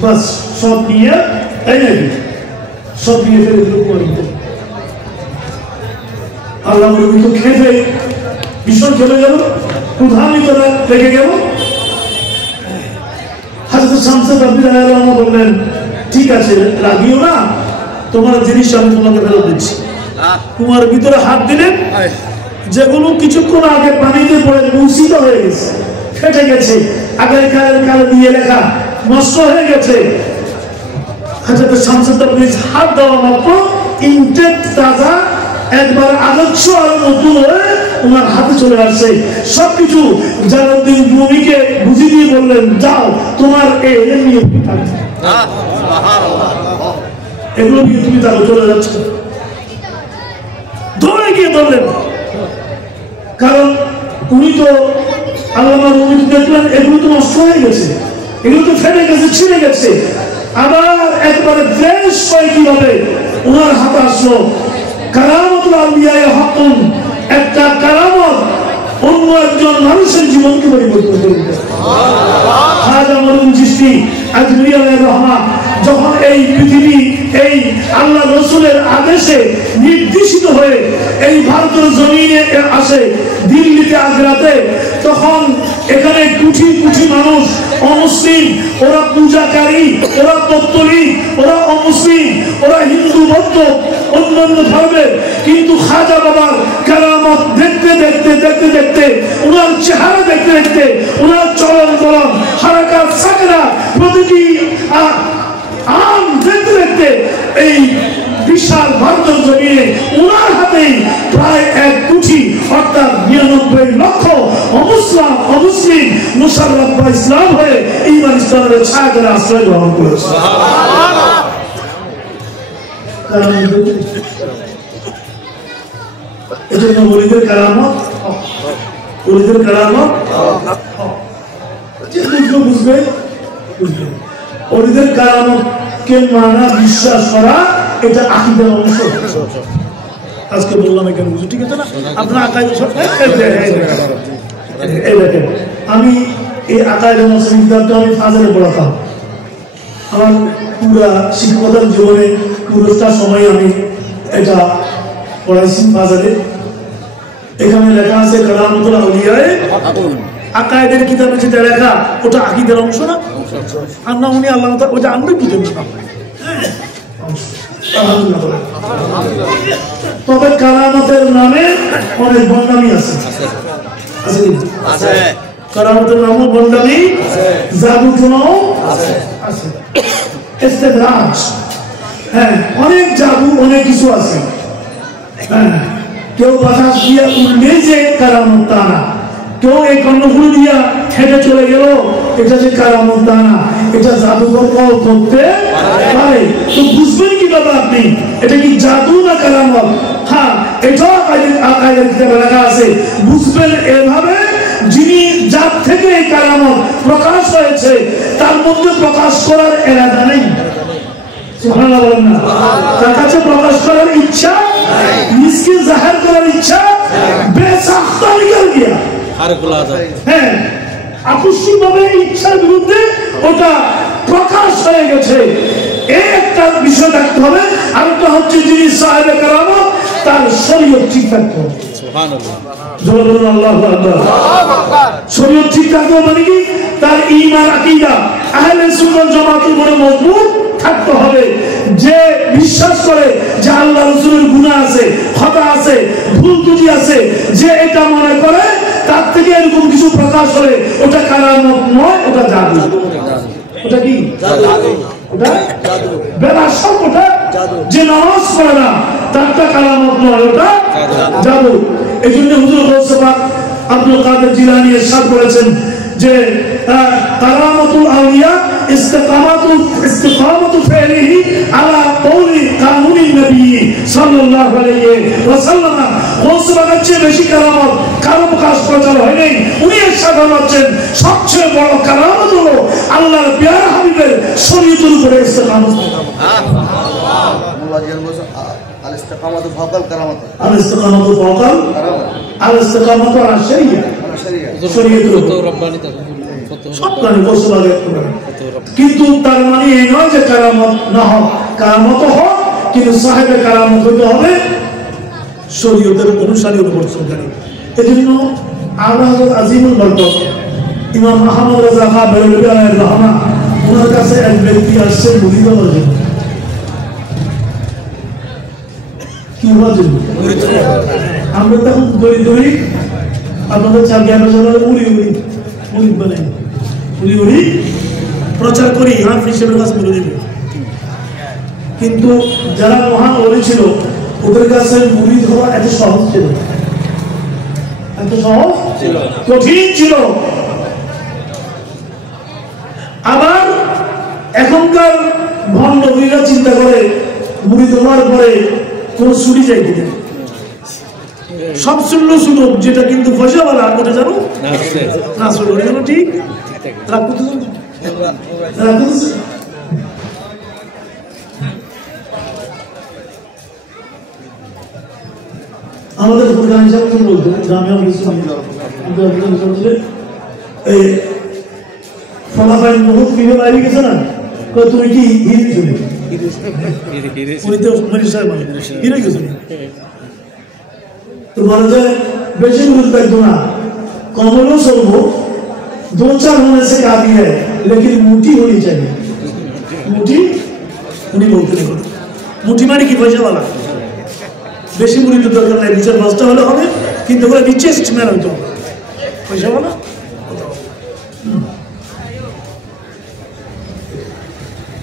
বাস সব নিয়ে তাই নাকি সব নিয়ে ফেলে দিল কুমারীতে। আল্লাহ নবী তো খেয়ে ভীষণ চলে গেল, প্রধান ভিতরে লেগে গেল। হযরত শামসুল আব্দুল আলামা বললেন ঠিক আছে রাগিও না, তোমার জিনিস আমি তোমাকে ফেরত দিচ্ছি। কুমার ভিতরে হাত দিলেন, যেগুলো কিছুক্ষণ আগে পানিতে পড়ে দূষিত হয়ে গেছে, ফেটে গেছে, আগের কালের কালে দিয়ে লেখা নষ্ট হয়ে গেছে। হযরত শামসুল আব্দুল হাত দেওয়া মাত্র ইনটেক তাজা একবার আদর্শ আর নতুন হয়ে ওনার হাতে চলে আসছে। সবকিছু জালালউদ্দিন রুমিকে বুঝিয়ে দিয়ে বললেন যাও তোমার এলেম নিয়ে এগুলো নিয়ে তুমি তাহলে চলে যাচ্ছ। ধরে গিয়ে ধরলেন, কারণ উনি তো আল্লামা রুমি দেখলেন এগুলো তো নষ্ট হয়ে গেছে, এগুলো তো ফেটে গেছে, ছিঁড়ে গেছে। আবার একবারে ফ্রেশ হয় কিভাবে ওনার হাতে আসলো। কারামতুল আউলিয়ায়ে হকুন, একটা কারামত অন্য একজন মানুষের জীবনকে পরিবর্তন করে দেয়। খাজা মঈনুদ্দিন চিশতি আজমিরি আলাইহির রহমাত যখন এই পৃথিবী এই আল্লাহ রাসূলের আদেশে নির্দেশিত হয়ে এই ভারতের জমিনে আসে, দিল্লিতে আগ্রাতে, তখন এখানে কোটি কোটি মানুষ অমুসলিম, ওরা পূজাকারী, ওরা তত্ত্বলী, ওরা অমুসলিম, ওরা হিন্দু বৌদ্ধ অন্যান্য ধর্মের, কিন্তু খাজা বাবার কারামত দেখতে দেখতে দেখতে দেখতে ওনার চেহারা দেখতে দেখতে ওনার চলন বলন হারাকাত সাকরা প্রতিটি আম দেখতে দেখতে এই বিশাল ভারতের জমিনে ওনার হাতেই প্রায় 1 কোটি অর্থাৎ 99 লক্ষ অমুসলিম মুশাররফ বা ইসলাম হয়ে ঈমান ইসলামের ছায়াতলে আশ্রয় গ্রহণ করেছে। এজন্য ওলিদের কারামত, ওলিদের কারামত যে বুঝবে ওলিদের কারামতকে মানা বিশ্বাস করা এটা আকীদার অংশ। আজকে বললাম এখানে বুঝে, ঠিক আছে না? আপনার আকাইদা সব এই দেখেন, আমি এই আকাইদা মাসিকদারটা আমি ফাজলে পড়াতাম। আমার পুরা শিক্ষকতার জীবনে পুরোটা সময় আমি এটা পড়াইছি ফাজলে। এখানে লেখা আছে কারামতুল আউলিয়ায়ে আকাইদের কিতাবে যেটা লেখা ওটা আকীদার অংশ না? আর না উনি আল্লাহ ওটা আনবে কি জন্য? তবে কারামতের নামে অনেক বন্ডামি আছে, কারামতের নামও বন্ডামি, জাদু টোনাও আছে, ইস্তেদরাজ, হ্যাঁ অনেক জাদু অনেক কিছু আছে। হ্যাঁ, কেউ বাতাস দিয়া উঠলে যে কারামত তা না, কেউ এই কর্ণফুল দিয়া হেঁটে চলে গেল এটা যে কারামত তা না, এটা জাদুঘর করতে পারে। তো বুঝবেন কিভাবে আপনি এটা কি জাদু না কারামত? হ্যাঁ, এটাও আকাইদের কিতাবে লেখা আছে, বুঝবেন এভাবে যিনি যার থেকে এই কারামত প্রকাশ হয়েছে তার মধ্যে প্রকাশ করার এরাদা নেই। সুবহানাল্লাহ বলেন না? তার কাছে প্রকাশ করার ইচ্ছা, নিজকে জাহির করার ইচ্ছা বেসাখতা নিকল গিয়া। হ্যাঁ, আকস্মিকভাবে ইচ্ছার বিরুদ্ধে ওটা প্রকাশ হয়ে গেছে। এই একটা বিষয় থাকতে হবে। আরেকটা হচ্ছে যিনি সাহেবে কারামত তার শরীয়ত ঠিক থাকতে হবে। শরীয়ত ঠিক থাকতে হবে মানে কি? তার ঈমান আকীদা আহলে সুন্নাত জামাতের উপরে মজবুত থাকতে হবে। যে বিশ্বাস করে যে আল্লাহ রাসূলের গুনাহ আছে, খতা আছে, ভুল ত্রুটি আছে, যে এটা মনে করে তার থেকে এরকম কিছু প্রকাশ হলে ওটা কারামত নয়, ওটা জাদু। ওটা কি? জাদু। ওটা জাদু। বেলাসব ওটা জাদু। যে নামাজ পড়ে না তারটা কারামত নয়, ওটা জাদু। এইজন্য হুজুর গৌস পাক আব্দুল কাদের জিলানী ইরশাদ করেছেন, যে কারামাতুল আউলিয়া ইস্তিকামাতু ফিলিহি আলা কওলি কানুনি নবী সাল্লাল্লাহু আলাইহি ওয়াসাল্লাম। গৌসবাগের চেয়ে বেশি কারামত কারো প্রকাশ প্রচার হয় নাই। উনি ইরশাদ করছেন সবচেয়ে বড় কারামত হলো আল্লাহর প্যারা হাবিবের শরীয়তের উপরে ইস্তিকামত। আল্লাহ জান বলেন আল ইস্তিকামাতু ফাওকাল কারামাত, আল ইস্তিকামাতু ফাওকাল কারামাত, আল ইস্তিকামাতু আলা শরিয়া, শরীয়তের উপর রব্বানি সব কারণে গৌসবাগের। কিন্তু তার মানে এই নয় যে কারামত না হোক, কারামত হোক, কিন্তু সাহেবে কারামত হতে হবে শরীয়তের অনুসারী অনুবর্তনকারী। এজন্য আল্লাহ আজিমুল বরকত ইমাম আহমদ রাজা খান বেরলভী আলাইহির রহমা, ওনার কাছে এক ব্যক্তি আসছে মুরিদ হওয়ার জন্য। কি হওয়ার জন্য? আমরা তখন দড়ি আপনাদের চার জ্ঞান উড়ি মুরিদ বানাই, উড়ি প্রচার করি হাফ হিসেবে কাছে বলে দেবে। কিন্তু যারা মহান ওলি ছিল ওদের কাছে মুরিদ হওয়া এত সহজ ছিল, এত সহজ ছিল, কঠিন ছিল। আবার এখনকার ভণ্ড নবীরা চিন্তা করে মুরিদ হওয়ার পরে কোন ছুটি যাই কিনা, সব শুনলো শুনুক, যেটা কিন্তু পয়সাওয়ালা ওটা জানো না শুনো জানো, ঠিক রাগ করতে আমাদের প্রধান হিসাবে বলতো এই ফলাফল বহুত বিভাগ বাইরে গেছে না, তুমি কি হিরে শুনি হিরে গেছো তো বলা যায় বেশি গুরুত্ব থাকতো না, कमलो सबको दो चार होने से काफी है, लेकिन मुठी होनी चाहिए। मुठी उन्हीं बोलते हैं मुठी माने की पैसा वाला বেশি মুড়ি তো দরকার নাই, বিচার পাঁচটা হলে হবে, কিন্তু ওরা রিচেস্ট ম্যান হতো পয়সা বলা।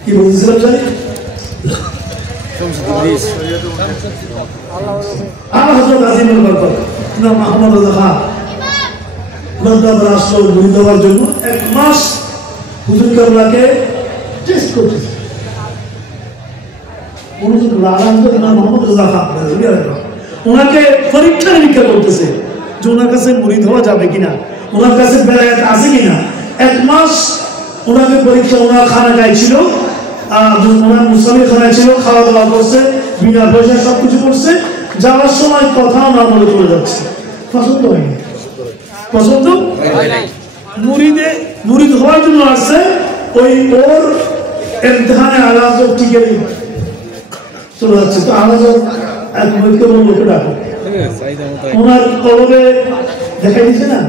কি বলছিলাম জানি হযরত আজিমুল বরকত না মাহমুদ রাজা খান বাগদাদ রাষ্ট্র মুড়ি দেওয়ার জন্য এক মাস হুজুর কেবলাকে টেস্ট করতেছে। ওনাকে পরীক্ষা নিরীক্ষা করতেছে যে ওনার কাছে মুরিদ হওয়া যাবে কিনা, ওনার কাছে বেলায়েত আছে কিনা। এক মাস ওনাকে পরীক্ষা, ওনার খানা গাইছিল, ওনার মুসলিম খানা ছিল, খাওয়া দাওয়া করছে, বিনা পয়সা সবকিছু করছে। যাওয়ার সময় কথাও না বলে চলে যাচ্ছে। পছন্দ হয়নি, পছন্দ মুরিদ হওয়ার জন্য আসছে। ওই ওর ইমতিহানে আলাজ টিকে চলে যাচ্ছে। তো আলাজ এক মুরিদকে বলবো ওকে ডাকো, ওনার কলবে দেখাই দিচ্ছে না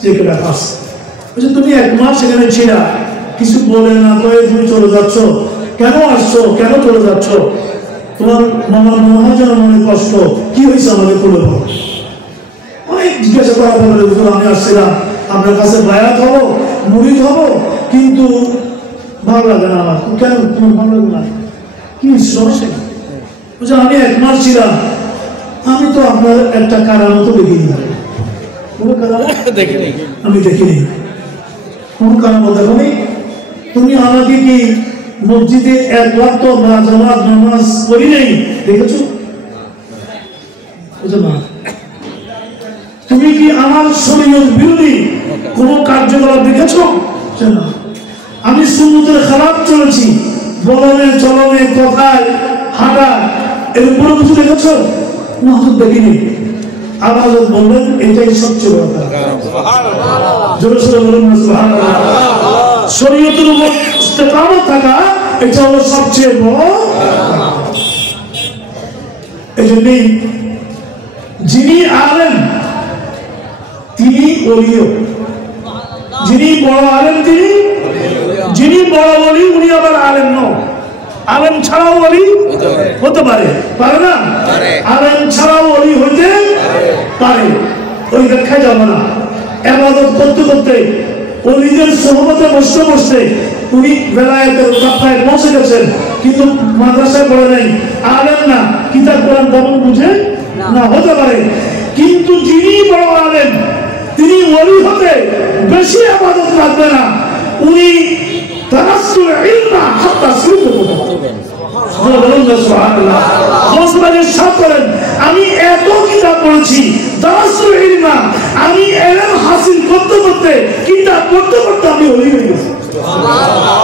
যে কে ডাকা আসছে। তুমি এক মাস সেখানে ছিলা, কিছু বলে না বলে তুমি চলে যাচ্ছ, কেন আসছো, কেন চলে যাচ্ছ? তোমার মামার মহাজন মনে কষ্ট, কি হয়েছে আমাকে বলে বলো। অনেক জিজ্ঞাসা করার পরে আমি আসছিলাম আপনার কাছে বায়াত হবো, মুরিদ হবো, কিন্তু ভালো লাগে না আমার। কেন তোমার ভালো লাগে না? কি সমস্যা? আমি এক মাস ছিলাম, আমি তো আপনার একটা কারামত দেখিনি, কোনো কারামত দেখিনি, আমি দেখিনি, কোন কারামত দেখনি। তুমি আমাকে কি মসজিদে এক ওয়াক্ত বা জামাত নামাজ পড়ি নাই দেখেছো? বুঝো না? তুমি কি আমার শরীয়ত বিরোধী কোন কার্যকলাপ দেখেছো? না। আমি সুন্নতের খারাপ চলেছি, বলনে চলনে কথায় হাঁটা, এর কোনো কিছু দেখেছো? না, দেখিনি। আবার বললেন এটাই সবচেয়ে বড় কথা। জোরে সোরে বলুন না সুবহানাল্লাহ। শরীয়তের উপর ইস্তেকামত থাকা এটা হলো সবচেয়ে বড়। এজন্যই যিনি আলেম তিনি ওলিও, যিনি বড় আলেম তিনি, যিনি বড় ওলি উনি আবার আলেম নন। আলেম ছাড়াও ওলি হতে পারে, পারে না? আলেম ছাড়াও ওলি হইতে পারে। ওই ব্যাখ্যায় যাব না। ইবাদত করতে করতে ওলিদের সোহবতে বসতে বসতে উনি বেলায়েতের মাত্রায় পৌঁছে গেছেন, কিন্তু মাদ্রাসায় পড়ে নাই, আলেম না, কিতাব কোরআন তেমন বুঝে না, হতে পারে। কিন্তু যিনি বড় আলেম তিনি ওলি হতে বেশি ইবাদত রাখবে না, উনি তারাসসুল ইলমা হাত্তা সুলু করবেন। সুবহানাল্লাহ। গোসবাদের সাথ করেন, আমি এত কিতাব পড়েছি তারাসসুল ইলমা, আমি ইলম হাসিল করতে করতে কিতাব পড়তে পড়তে আমি ওলি হয়ে গেছি। সুবহানাল্লাহ।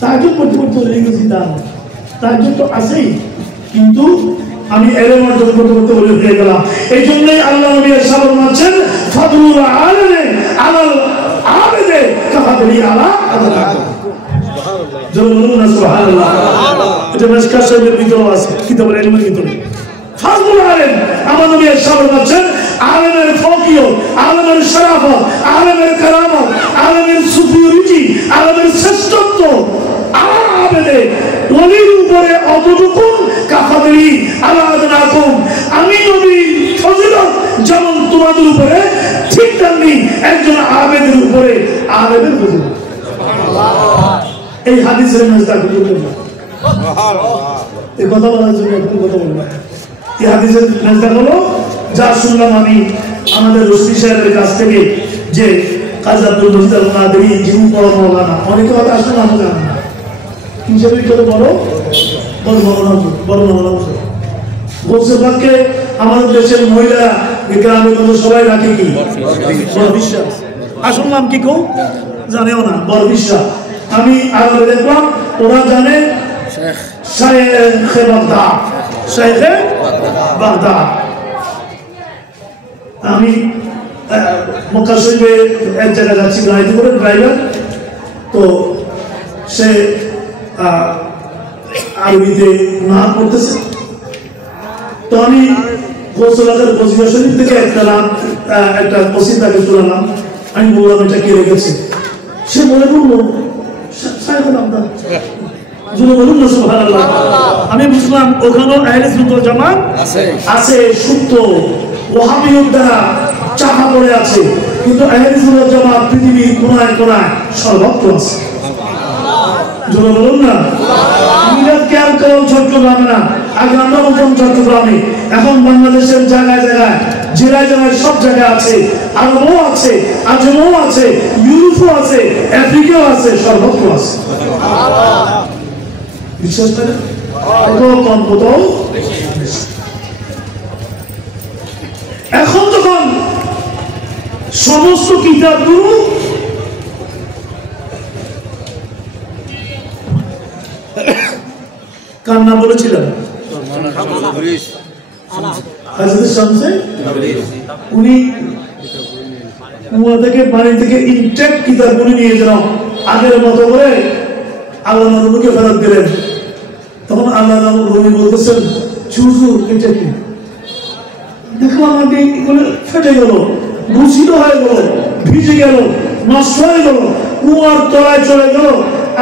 তাজ্জুদ পড়তে পড়তে ওলি হয়ে গেছি, তাজ্জুদ তো আছেই, কিন্তু আমি ইলম অর্জন করতে করতে ওলি হয়ে গেলাম। এই জন্যই আল্লাহ নবী সাল্লাল্লাহু আলাইহি ওয়াসাল্লাম ফাদুল আলামে আলাল আবেদে কাফাদলি আলা আদাল। সুবহানাল্লাহ। এটা মিশকাত শরীফের ভিতরে আছে, কিতাবের ইলমের ভিতরে। ফাদুল আলেম আমার নবী সাল্লাল্লাহু আলাইহি ওয়াসাল্লাম আলেমের ফকিয়ত, আলেমের শরাফত, আলেমের কারামত, আলেমের সুপিরিয়রিটি, আলেমের শ্রেষ্ঠত্ব আবেদে ওলির উপরে অতটুকু কাফাদলি আলা আদনাকুম, আমি নবী ফজিলত যেমন তোমাদের উপরে ঠিক তেমনি একজন আবেদের উপরে আবেদের ফজিলত। এই হাদিসের মজদা কি বলবো, এই কথা বলার জন্য একটু কথা বলবো। এই হাদিসের মজদা হলো যা শুনলাম আমি আমাদের রশিদ সাহেবের কাছ থেকে, যে কাজী আব্দুল মজিদ আল কাদেরী যিনি বড় মাওলানা, অনেকে কথা আসলে নাম জানেন না, হিসেবে বড় বড় মাওলানা বলছে বাক্যে আমাদের দেশের মহিলারা গ্রামে কত সবাই রাখে কি বড় বিশ্বাস, আসল নাম কি কেউ জানেও না, বড় বিশ্বাস। আমি আগে দেখলাম ওরা জানে শাইখে বাগদাদ, শাইখে বাগদাদ। আমি মক্কা শরীফে এক জায়গায় যাচ্ছি গাড়িতে করে, ড্রাইভার তো সে আরবিতে না পড়তেছে, তো আমি গোসলাদের বজিরা শরীফ থেকে একটা কসিদাকে তুলালাম, আমি বললাম এটা কে রেখেছে, সে মনে করলো বলুন না সুবহানাল্লাহ। আমি বুঝলাম ওখানেও আহলে সুন্নাত ওয়াল জামাত আছে, সুপ্ত ওয়াহাবিয়ত দ্বারা চাপা পড়ে আছে, কিন্তু আহলে সুন্নাত ওয়াল জামাত পৃথিবীর কোনায় কোনায় সর্বত্র আছে। বলুন না মিলাদ ক্যাম্প কেবল চট্টগ্রামে না, আগে আমরা বলতাম চট্টগ্রামে, এখন বাংলাদেশের জায়গায় জায়গায় জেলায় জেলায় সব জায়গায় আছে, আরবও আছে, আজমও আছে, ইউরোপও আছে, আফ্রিকাও আছে, সর্বত্র আছে। বিশ্বাস করেন কম কোথাও। এখন যখন সমস্ত কিতাবগুলো কার নাম বলেছিলেন, উনি কুয়া থেকে পানি থেকে ইনটেক কিতাবগুলি নিয়ে গেলাম, আগের মতো করে আল্লাহ নবীকে ফেরত দিলেন। তখন আল্লাহ নবী বলতেছেন হুজুর এটা কি, দেখলাম আগে ফেটে গেল, দূষিত হয়ে গেল, ভিজে গেল, নষ্ট হয়ে গেল, কুয়ার তলায় চলে গেল,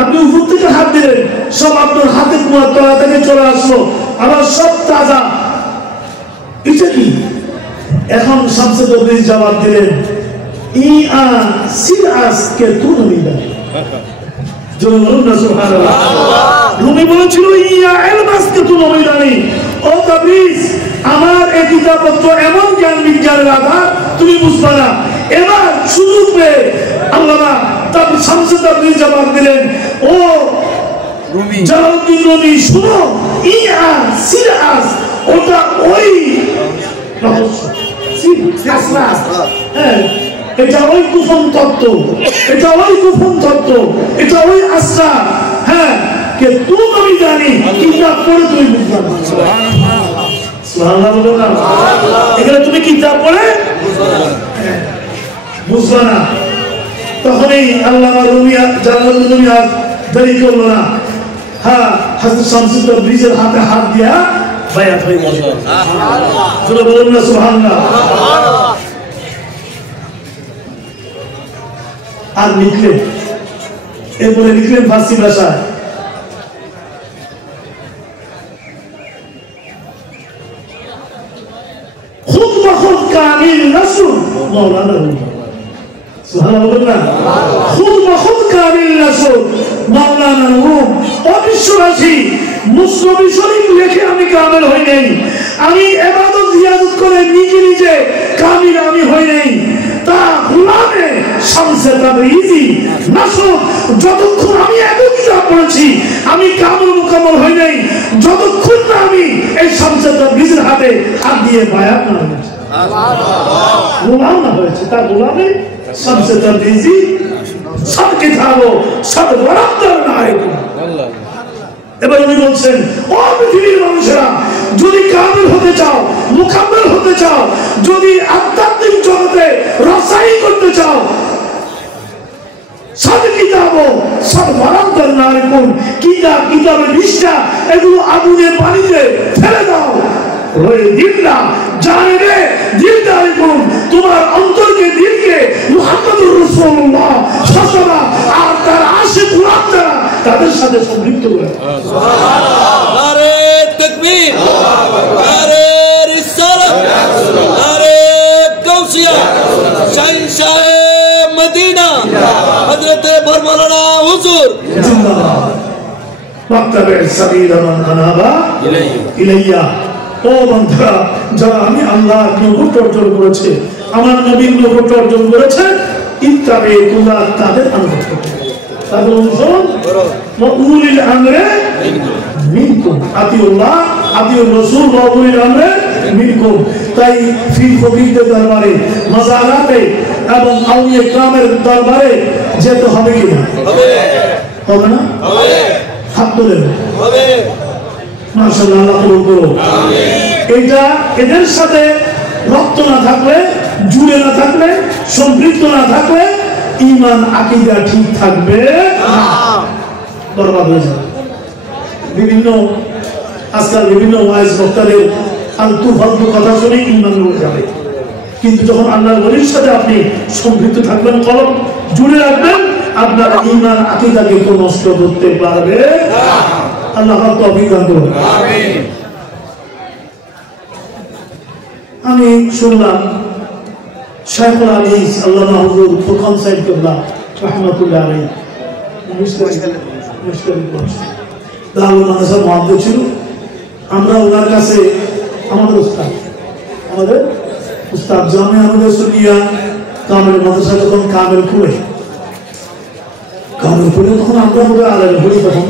আপনি উপর থেকে হাত দিলেন, সব আপনার হাতে কুয়ার তলা থেকে চলে আসলো, আবার সব তাজা, এটা কি? এখন শামসে তবরিজ জবাব দিলেন ইয়া সিরাস কে তু নবী দা, জোরে বলুন না সুবহানাল্লাহ। রুমি বলেছিল ইয়া ইলমাস কে তু নবী দানি, ও তবরিজ আমার এই কিতাবপত্র এমন জ্ঞান বিজ্ঞানের আধার তুমি বুঝবে না। এবার সুযোগ পেয়ে আল্লামা শামসে তবরিজ জবাব দিলেন ও রুমি, জালালউদ্দিন রুমি শুনো, ইয়া সিরাস ওটা ওই এটা ওই গোপন তত্ত্ব, এটা ওই গোপন তত্ত্ব, এটা ওই আস্থা, হ্যাঁ কে তুমি আমি জানি, কিতাব পড়ে তুমি বুঝবা না। সুবহানাল্লাহ বলো না, এখানে তুমি কিতাব পড়ে বুঝবা না। তখনই আল্লামা রুমি জালালউদ্দিন রুমি আর দেরি করলো না, হ্যাঁ হযরত শামসুল তবরিজের হাতে হাত দিয়া বায়াত হয়ে গেল। জোরে বলুন না সুবহানাল্লাহ। আর লিখলেন, এরপরে লিখলেন ফার্সি ভাষায়, খুদ বখুদ কামিল রাসূল মাওলানা রুমি। সুবহানাল্লাহ। খুদ বখুদ কামিল রাসূল মাওলানা রুমি। অবিশ্ববাসী মুসলিম শরীফ লেখে আমি কামেল হই নাই, আমি ইবাদত জিয়াদত করে নিজে নিজে কামিল আমি হই নাই, তা গোলামে শামসে তাবরিজি নাসব যতক্ষণ আমি একই কিতাব পড়েছি আমি কামল মুকাম্মল হই নাই যতক্ষণ না আমি এই শামসে তাবরিজির হাতে হাত দিয়ে বায়াত না হয়েছে, গোলাম না হয়েছে। তা গোলামে শামসে তাবরিজি সব কিতাবো সব বরাবর না হয়। এবার উনি বলছেন, ও পৃথিবীর মানুষেরা, যদি কামিল হতে চাও, মুকাম্মল হতে চাও, যদি আধ্যাত্মিক জগতে রসাই করতে চাও, সব কিতাবো সব বরাবর না রাখুন, কিতাবের নিষ্ঠা এগুলো আগুনে পানিতে ফেলে দাও। রয়ে দিন না জানে দিলদারি করুন, তোমার অন্তরকে দিলকে মুহাম্মদুর রাসূলুল্লাহ সাল্লাল্লাহু আর তার আশিক গোলাম যারা তাদের সাথে সম্পৃক্ত করে। নারে তাকবীর, নারে রিসালাত, নারে গাউসিয়া, শাহনশাহ মদিনা হযরত বরমালানা হুজুর জিন্দাবাদ। ওয়াক্তাবে সাবিলা মান আনাবা ইলাইয়া। ও বন্ধুরা, যারা আমি আল্লাহর নৈকট্য অর্জন করেছে, আমার নবীর নৈকট্য অর্জন করেছে, ইত্তাবে কুল্লাহ তাদের অনুগত করো, তাদের অনুসরণ করো। ওয়া উলিল আমরে মিনকুম, আতিউল্লাহ আতিউর রাসূল ওয়া উলিল আমরে মিনকুম। তাই ফির ফকিরদের দরবারে, মাজারাতে এবং আউলিয়া কিরামের দরবারে যেতে হবে কি না? হবে। হবে না? হবে। হাত তুলে হবে। মাশাআল্লাহ, আল্লাহ কবুল করুন। আমিন। এটা এদের সাথে রক্ত না থাকলে, জুড়ে না থাকলে, সম্পৃক্ত না থাকলে ঈমান আকীদা ঠিক থাকবে না, বরবাদ হয়ে যাবে। আজকাল বিভিন্ন ওয়াইজ বক্তাদের আলতু ফালতু কথা শুনে ঈমান উড়ে যাবে, কিন্তু যখন আল্লাহর ওলির সাথে আপনি সম্পৃক্ত থাকবেন, কলম জুড়ে রাখবেন, আপনার ঈমান আকীদাকে কেউ নষ্ট করতে পারবে না। আল্লাহ পাক তৌফিক দান করুন। আমিন। আমি শুনলাম শাইখুল হাদিস আল্লামা হুজুর ফুরকান সাহেব কিবলা রাহমাতুল্লাহ আলাইহি দারুল মাদ্রাসা মুহাদ্দিস ছিল। আমরা ওনার কাছে আমাদের উস্তাদ জামিয়া আমাদের সুনিয়া কামেল মাদ্রাসা যখন কামেল খুলে তখন আমরা ওরা আলাদা বলি, তখন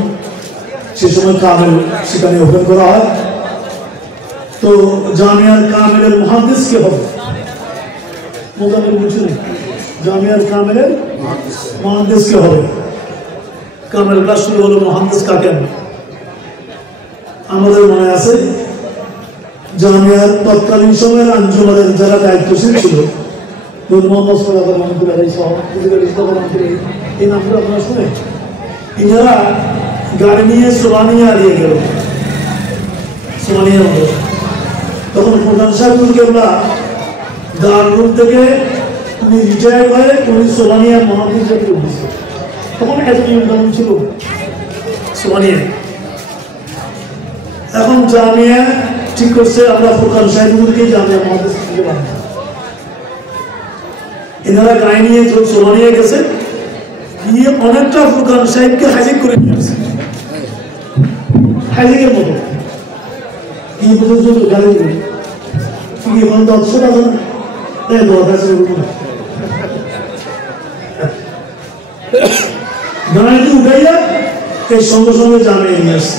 সে সময় কামেল সেখানে ওপেন করা হয়। তো জামিয়ার কামেলের মুহাদ্দিস কে হবে? জামিয়ার কামেলের মুহাদ্দিস কে হবে? কামেল ক্লাস শুরু হলো, মুহাদ্দিস কাকে? আমাদের মনে আছে জামিয়ার তৎকালীন সময়ের আঞ্জুমানের যারা দায়িত্বশীল ছিল, মোহাম্মদ সাল্লাল্লাহু আলাইহি ওয়াসাল্লাম, এই নামগুলো আপনারা শুনে, ইনারা গাড়ি নিয়ে সোমানিয়া হারিয়ে গেল। সোমানিয়া হলো তখন প্রধান সাহেব কেবলা দারুল থেকে উনি রিটায়ার হয়ে উনি সোমানিয়া মহাদিসে উঠেছে। তখন এত নিয়ম ছিল সোমানিয়া। এখন জামিয়া ঠিক করছে আমরা প্রধান সাহেবকে জামিয়া মহাদিস থেকে বানাবো। এনারা গাড়ি নিয়ে সোমানিয়া গেছে, গিয়ে অনেকটা ফুরকান সাহেবকে হাজির করে নিয়ে আসছে, হাজিরের মতো গিয়ে পর্যন্ত গাড়ি করে গিয়ে বন্ধ অবসর আছে না, গাড়িতে উঠাইয়া এই সঙ্গে সঙ্গে জামিয়ে নিয়ে আসছে।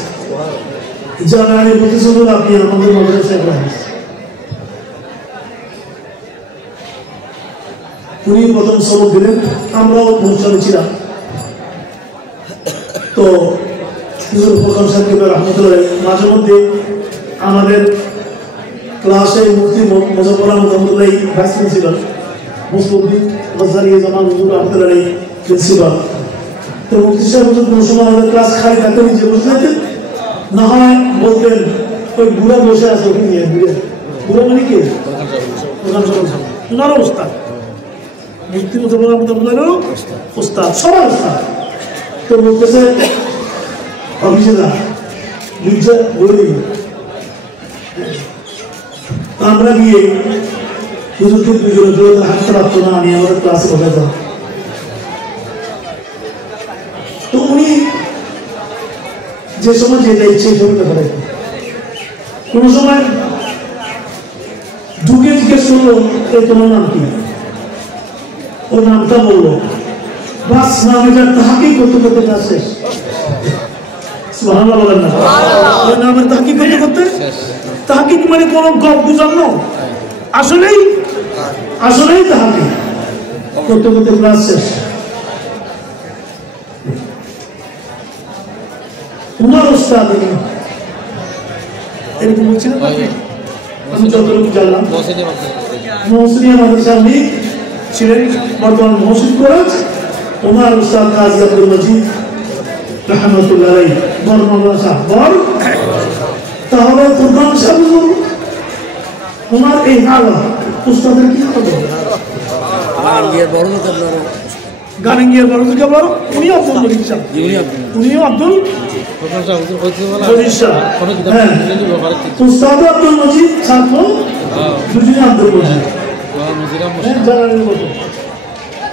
জামিয়া বলতেছিল আপনি আমাদের মাদ্রাসায় আসছে। উনি প্রথম সবক দিলেন, আমরাও অনুষ্ঠানে ছিলাম। তো ফুরকান সাহেব রহমতুল্লাহ মাঝে মধ্যে আমাদের ক্লাসে মুফতি মুজফর আহমদ রহমতুল্লাহ ভাইস প্রিন্সিপাল, মুসলিম গজ্জালি জামান হুজুর রহমতুল্লাহ প্রিন্সিপাল। তো মুফতি সাহেব হুজুর কোনো সময় আমাদের ক্লাস খালি থাকতে নিজে বসে থাকতেন, না হয় বলতেন ওই বুড়া বসে আছে ওকে নিয়ে। বুড়া মানে কে? ওনার অবস্থা মুফতি মুজফর আহমদ রহমতুল্লাহ ওস্তাদ, সবার ওস্তাদ। তো বলতেছে অফিসে না বুঝছে বলি, আমরা গিয়ে হুজুরকে দুজনে হাঁটতে পারতো না, আমি আমাদের ক্লাসে বসে যাও। তো উনি যে সময় যেটা ইচ্ছে সেই সময় কথা রাখেন। কোনো সময় জিজ্ঞেস করলো তোমার নাম কি, ওর নামটা বললো, বাস নামটা তাহাকি করতে করতে কাজ শেষ। সুবহানাল্লাহ বলেন না? ওই নামের তাহাকি করতে করতে, তাহাকি মানে কোনো গপ বুঝানো, আসলেই তাহাকি করতে করতে ক্লাস শেষ। উনার ওস্তাদ এরকম বলছিলেন আমি যতটুকু জানলাম মহসিনিয়া মাদ্রাসা উনি ছিলেন, বর্তমান মহসিন করাজ। ওনার ওস্তাদ কাজী আব্দুল মজিদ রহমতুল্লাহ আলাইহি বর্ণনা সাহেব, তাহলে কুরবান সাহেব ওনার এই হালত উস্তাদের কি খবর? গানিঙ্গিয়ার বড় কেবল উনি আব্দুল মজিদ সাহেব, উনিও আব্দুল মজিদ সাহেব। হ্যাঁ, উস্তাদ আব্দুল মজিদ, ছাত্র দুজনে আব্দুল মজিদ।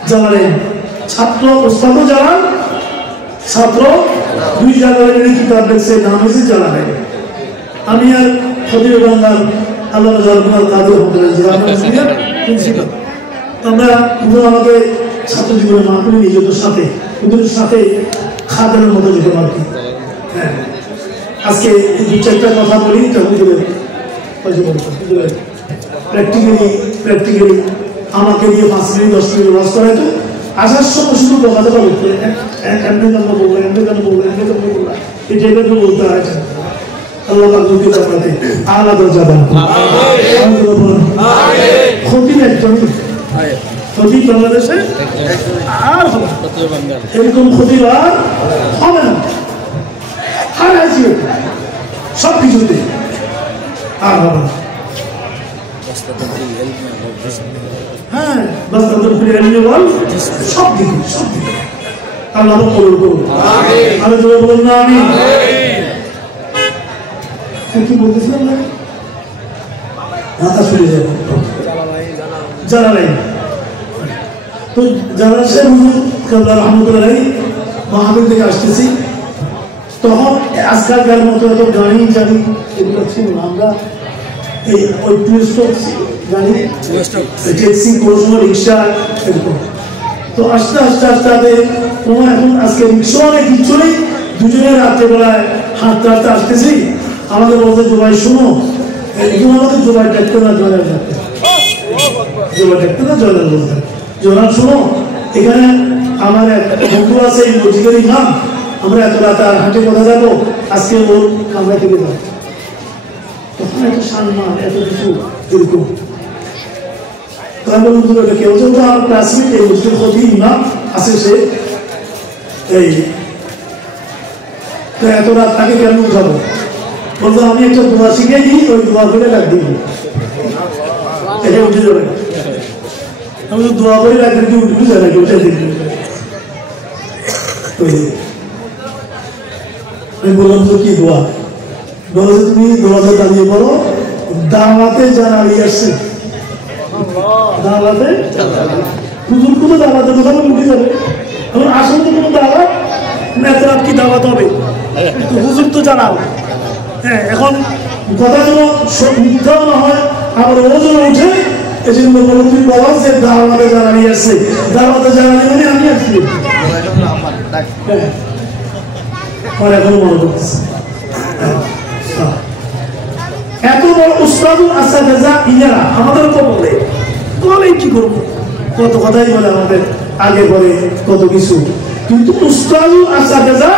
জানালেন ছাত্র উস্তাদও জানান, ছাত্র দুই জায়গায় কিতাব দেখছে, নাম হয়েছে জানালেন। আমি আর খতিব বাংলার আল্লাহ কাদের প্রিন্সিপাল, আমরা আমাকে ছাত্র জীবনে মাহফিলে নিজেদের সাথে ওদের সাথে খাদের মতো যেতাম আর কি। হ্যাঁ, আজকে দু চারটা কথা বলি, প্র্যাকটিক্যালি আমাকে দিয়ে 5 মিনিট 10 মিনিট ওয়াজ করাইতো। আসার সময় শুধু কথাটা বলতে, এমনি কেন বলবো, এমনি কেন বলবো, এমনি কেন বলবো, এই টাইপের বলতে হয়। আল্লাহ আপনাকে আলাদা যাবেন ক্ষতি একজন ক্ষতি বাংলাদেশে আর এরকম ক্ষতি আর হবে না, আর আছে সব কিছুতে আর হবে না। হ্যাঁ, সব দিকে আল্লাহ কবুল করুন। আমি তো বলুন না, আমি কি বলতেছিলাম না, মাথা চলে যাবে জানালাই। তো জানালা সাহেব রহমতুল্লাহ মাহফিল থেকে আসতেছি, তখন আজকালকার মতো এত গাড়ি জানি এগুলো ছিল না। আমরা এই ওই টুরিস্ট গাড়ি, ট্যাক্সি, কোনো সময় রিক্সা, এরকম। তো আস্তে আস্তে আস্তে আস্তে তোমার এখন আজকে রিক্সা অনেক কিছু নেই, দুজনে রাত্রেবেলায় হাঁটতে হাঁটতে আসতেছি। আমাদের বলতে জোবাই শোনো, আমাদের জোবাই ডাকতে না জয়নাল ডাকতে, জোবাই ডাকতে না জয়নাল বলতে, জয়নাল শোনো, এখানে আমার এক বন্ধু আছে এই মসজিদের ইমাম, আমরা এত রাত আর হাঁটে কোথায় যাবো, আজকে ওর কামরা থেকে যাবো। তখন এত সম্মান, এত কিছু এরকম কেউ যেহেতু আমার ক্লাসমেট, এই মুসলিম ক্ষতি ইমাম আছে, সে এই তো এত রাত তাকে কেন উঠাবো, বলতো আমি একটা দোয়া শিখে দিই, ওই দোয়া করে ডাক দিই, এটা উঠে যাবে। আমি তো দোয়া করে ডাক দিই, উঠে যাবে, উঠে দিই। আমি বললাম তো কি দোয়া, বলো তুমি দোয়াতে দাঁড়িয়ে পড়ো, দাওয়াতে জানালি আসছে, দাওয়াতে হুজুর কোনো দাওয়াতে দোকানে উঠে যাবে। এখন আসলে তো কোনো দাওয়াত নেতার কি দাওয়াত হবে, হুজুর তো জানাল। হ্যাঁ, এখন কথা যেন মিথ্যাও না হয়, আবার ও যেন উঠে, এই জন্য বলো তুমি বলো যে দাওয়াতে জানালি আসছে, দাওয়াতে জানালি মানে আমি আসছি। আমার এখনো মনে করতেছে এত বড় উস্তাদুল আসাতিজা ইনারা আমাদের তো বলে কি করবো, কত কথাই বলে আমাদের আগে পরে কত কিছু, কিন্তু উস্তাদুল আসাতিজা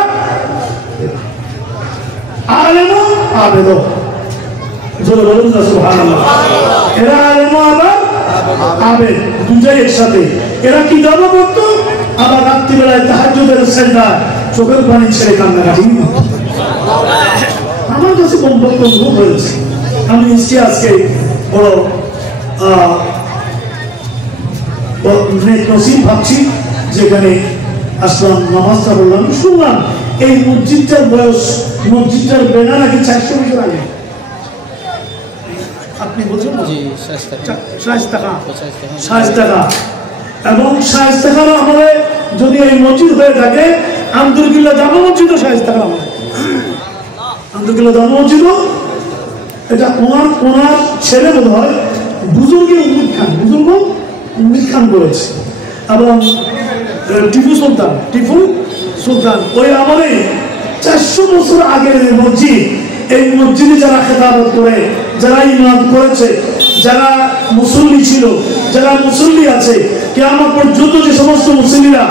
আলেমো আবেদো, জোরে বলুন না সুবহানাল্লাহ। এরা আলেমো আবার আবেদ, দুটাই একসাথে। এরা কি দাবা করতো, আবার রাত্রিবেলায় তাহাজ্জুদের সেজদা চোখের পানি ছেড়ে কান্নাকাটি। আমার কাছে কমপক্ষে অনুভব হয়েছে, আমি নিশ্চয়ই আজকে বড় নসিব ভাবছি, যেখানে আসলাম, নামাজটা বললাম, শুনলাম এই মসজিদটার বয়স, মসজিদটার বেনা নাকি 400 বছর আগে। আপনি বলছেন শায়েস্তা, এবং শায়েস্তাখার আমলে যদি এই মসজিদ হয়ে থাকে, আন্দরকিল্লা জামা মসজিদও শায়েস্তাখার আমলে, আন্দরকিল্লা জামা মসজিদও, এটা ওনার ছেলে বোধ হয় বুজুর্গে উম্মিদ খান করেছে। এবং টিপু সুলতান ওই আমলে 400 বছর আগের মসজিদ, এই মসজিদে যারা খেতাবত করে, যারা ইমাম করেছে, যারা মুসল্লি ছিল, যারা মুসল্লি আছে, কিয়ামত পর্যন্ত যে সমস্ত মুসল্লিরা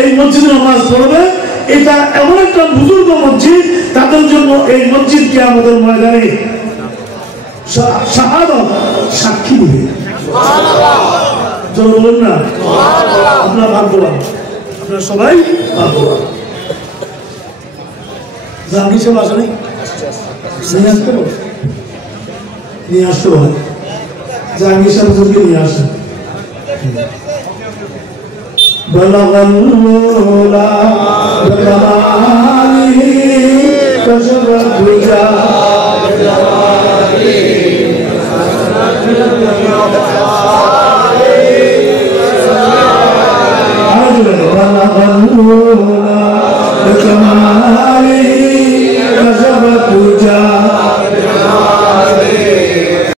এই মসজিদে নামাজ পড়বে, এটা এমন একটা বুজুর্গ মসজিদ, তাদের জন্য এই মসজিদ কিয়ামতের ময়দানে শাহাদাত সাক্ষী দিবে। সুবহানাল্লাহ বলুন না, সুবহানাল্লাহ। আপনারা ভাগ্যবান, আপনারা সবাই ভাগ্যবান। জাহাঙ্গীর সাহেব আসেনি, নিয়ে আসতে হবে। জাহাঙ্গীর সাহেব হুজুরকে নিয়ে আসেন। বলাগাল মুলা বকামালি কশফাত দুজা জালালি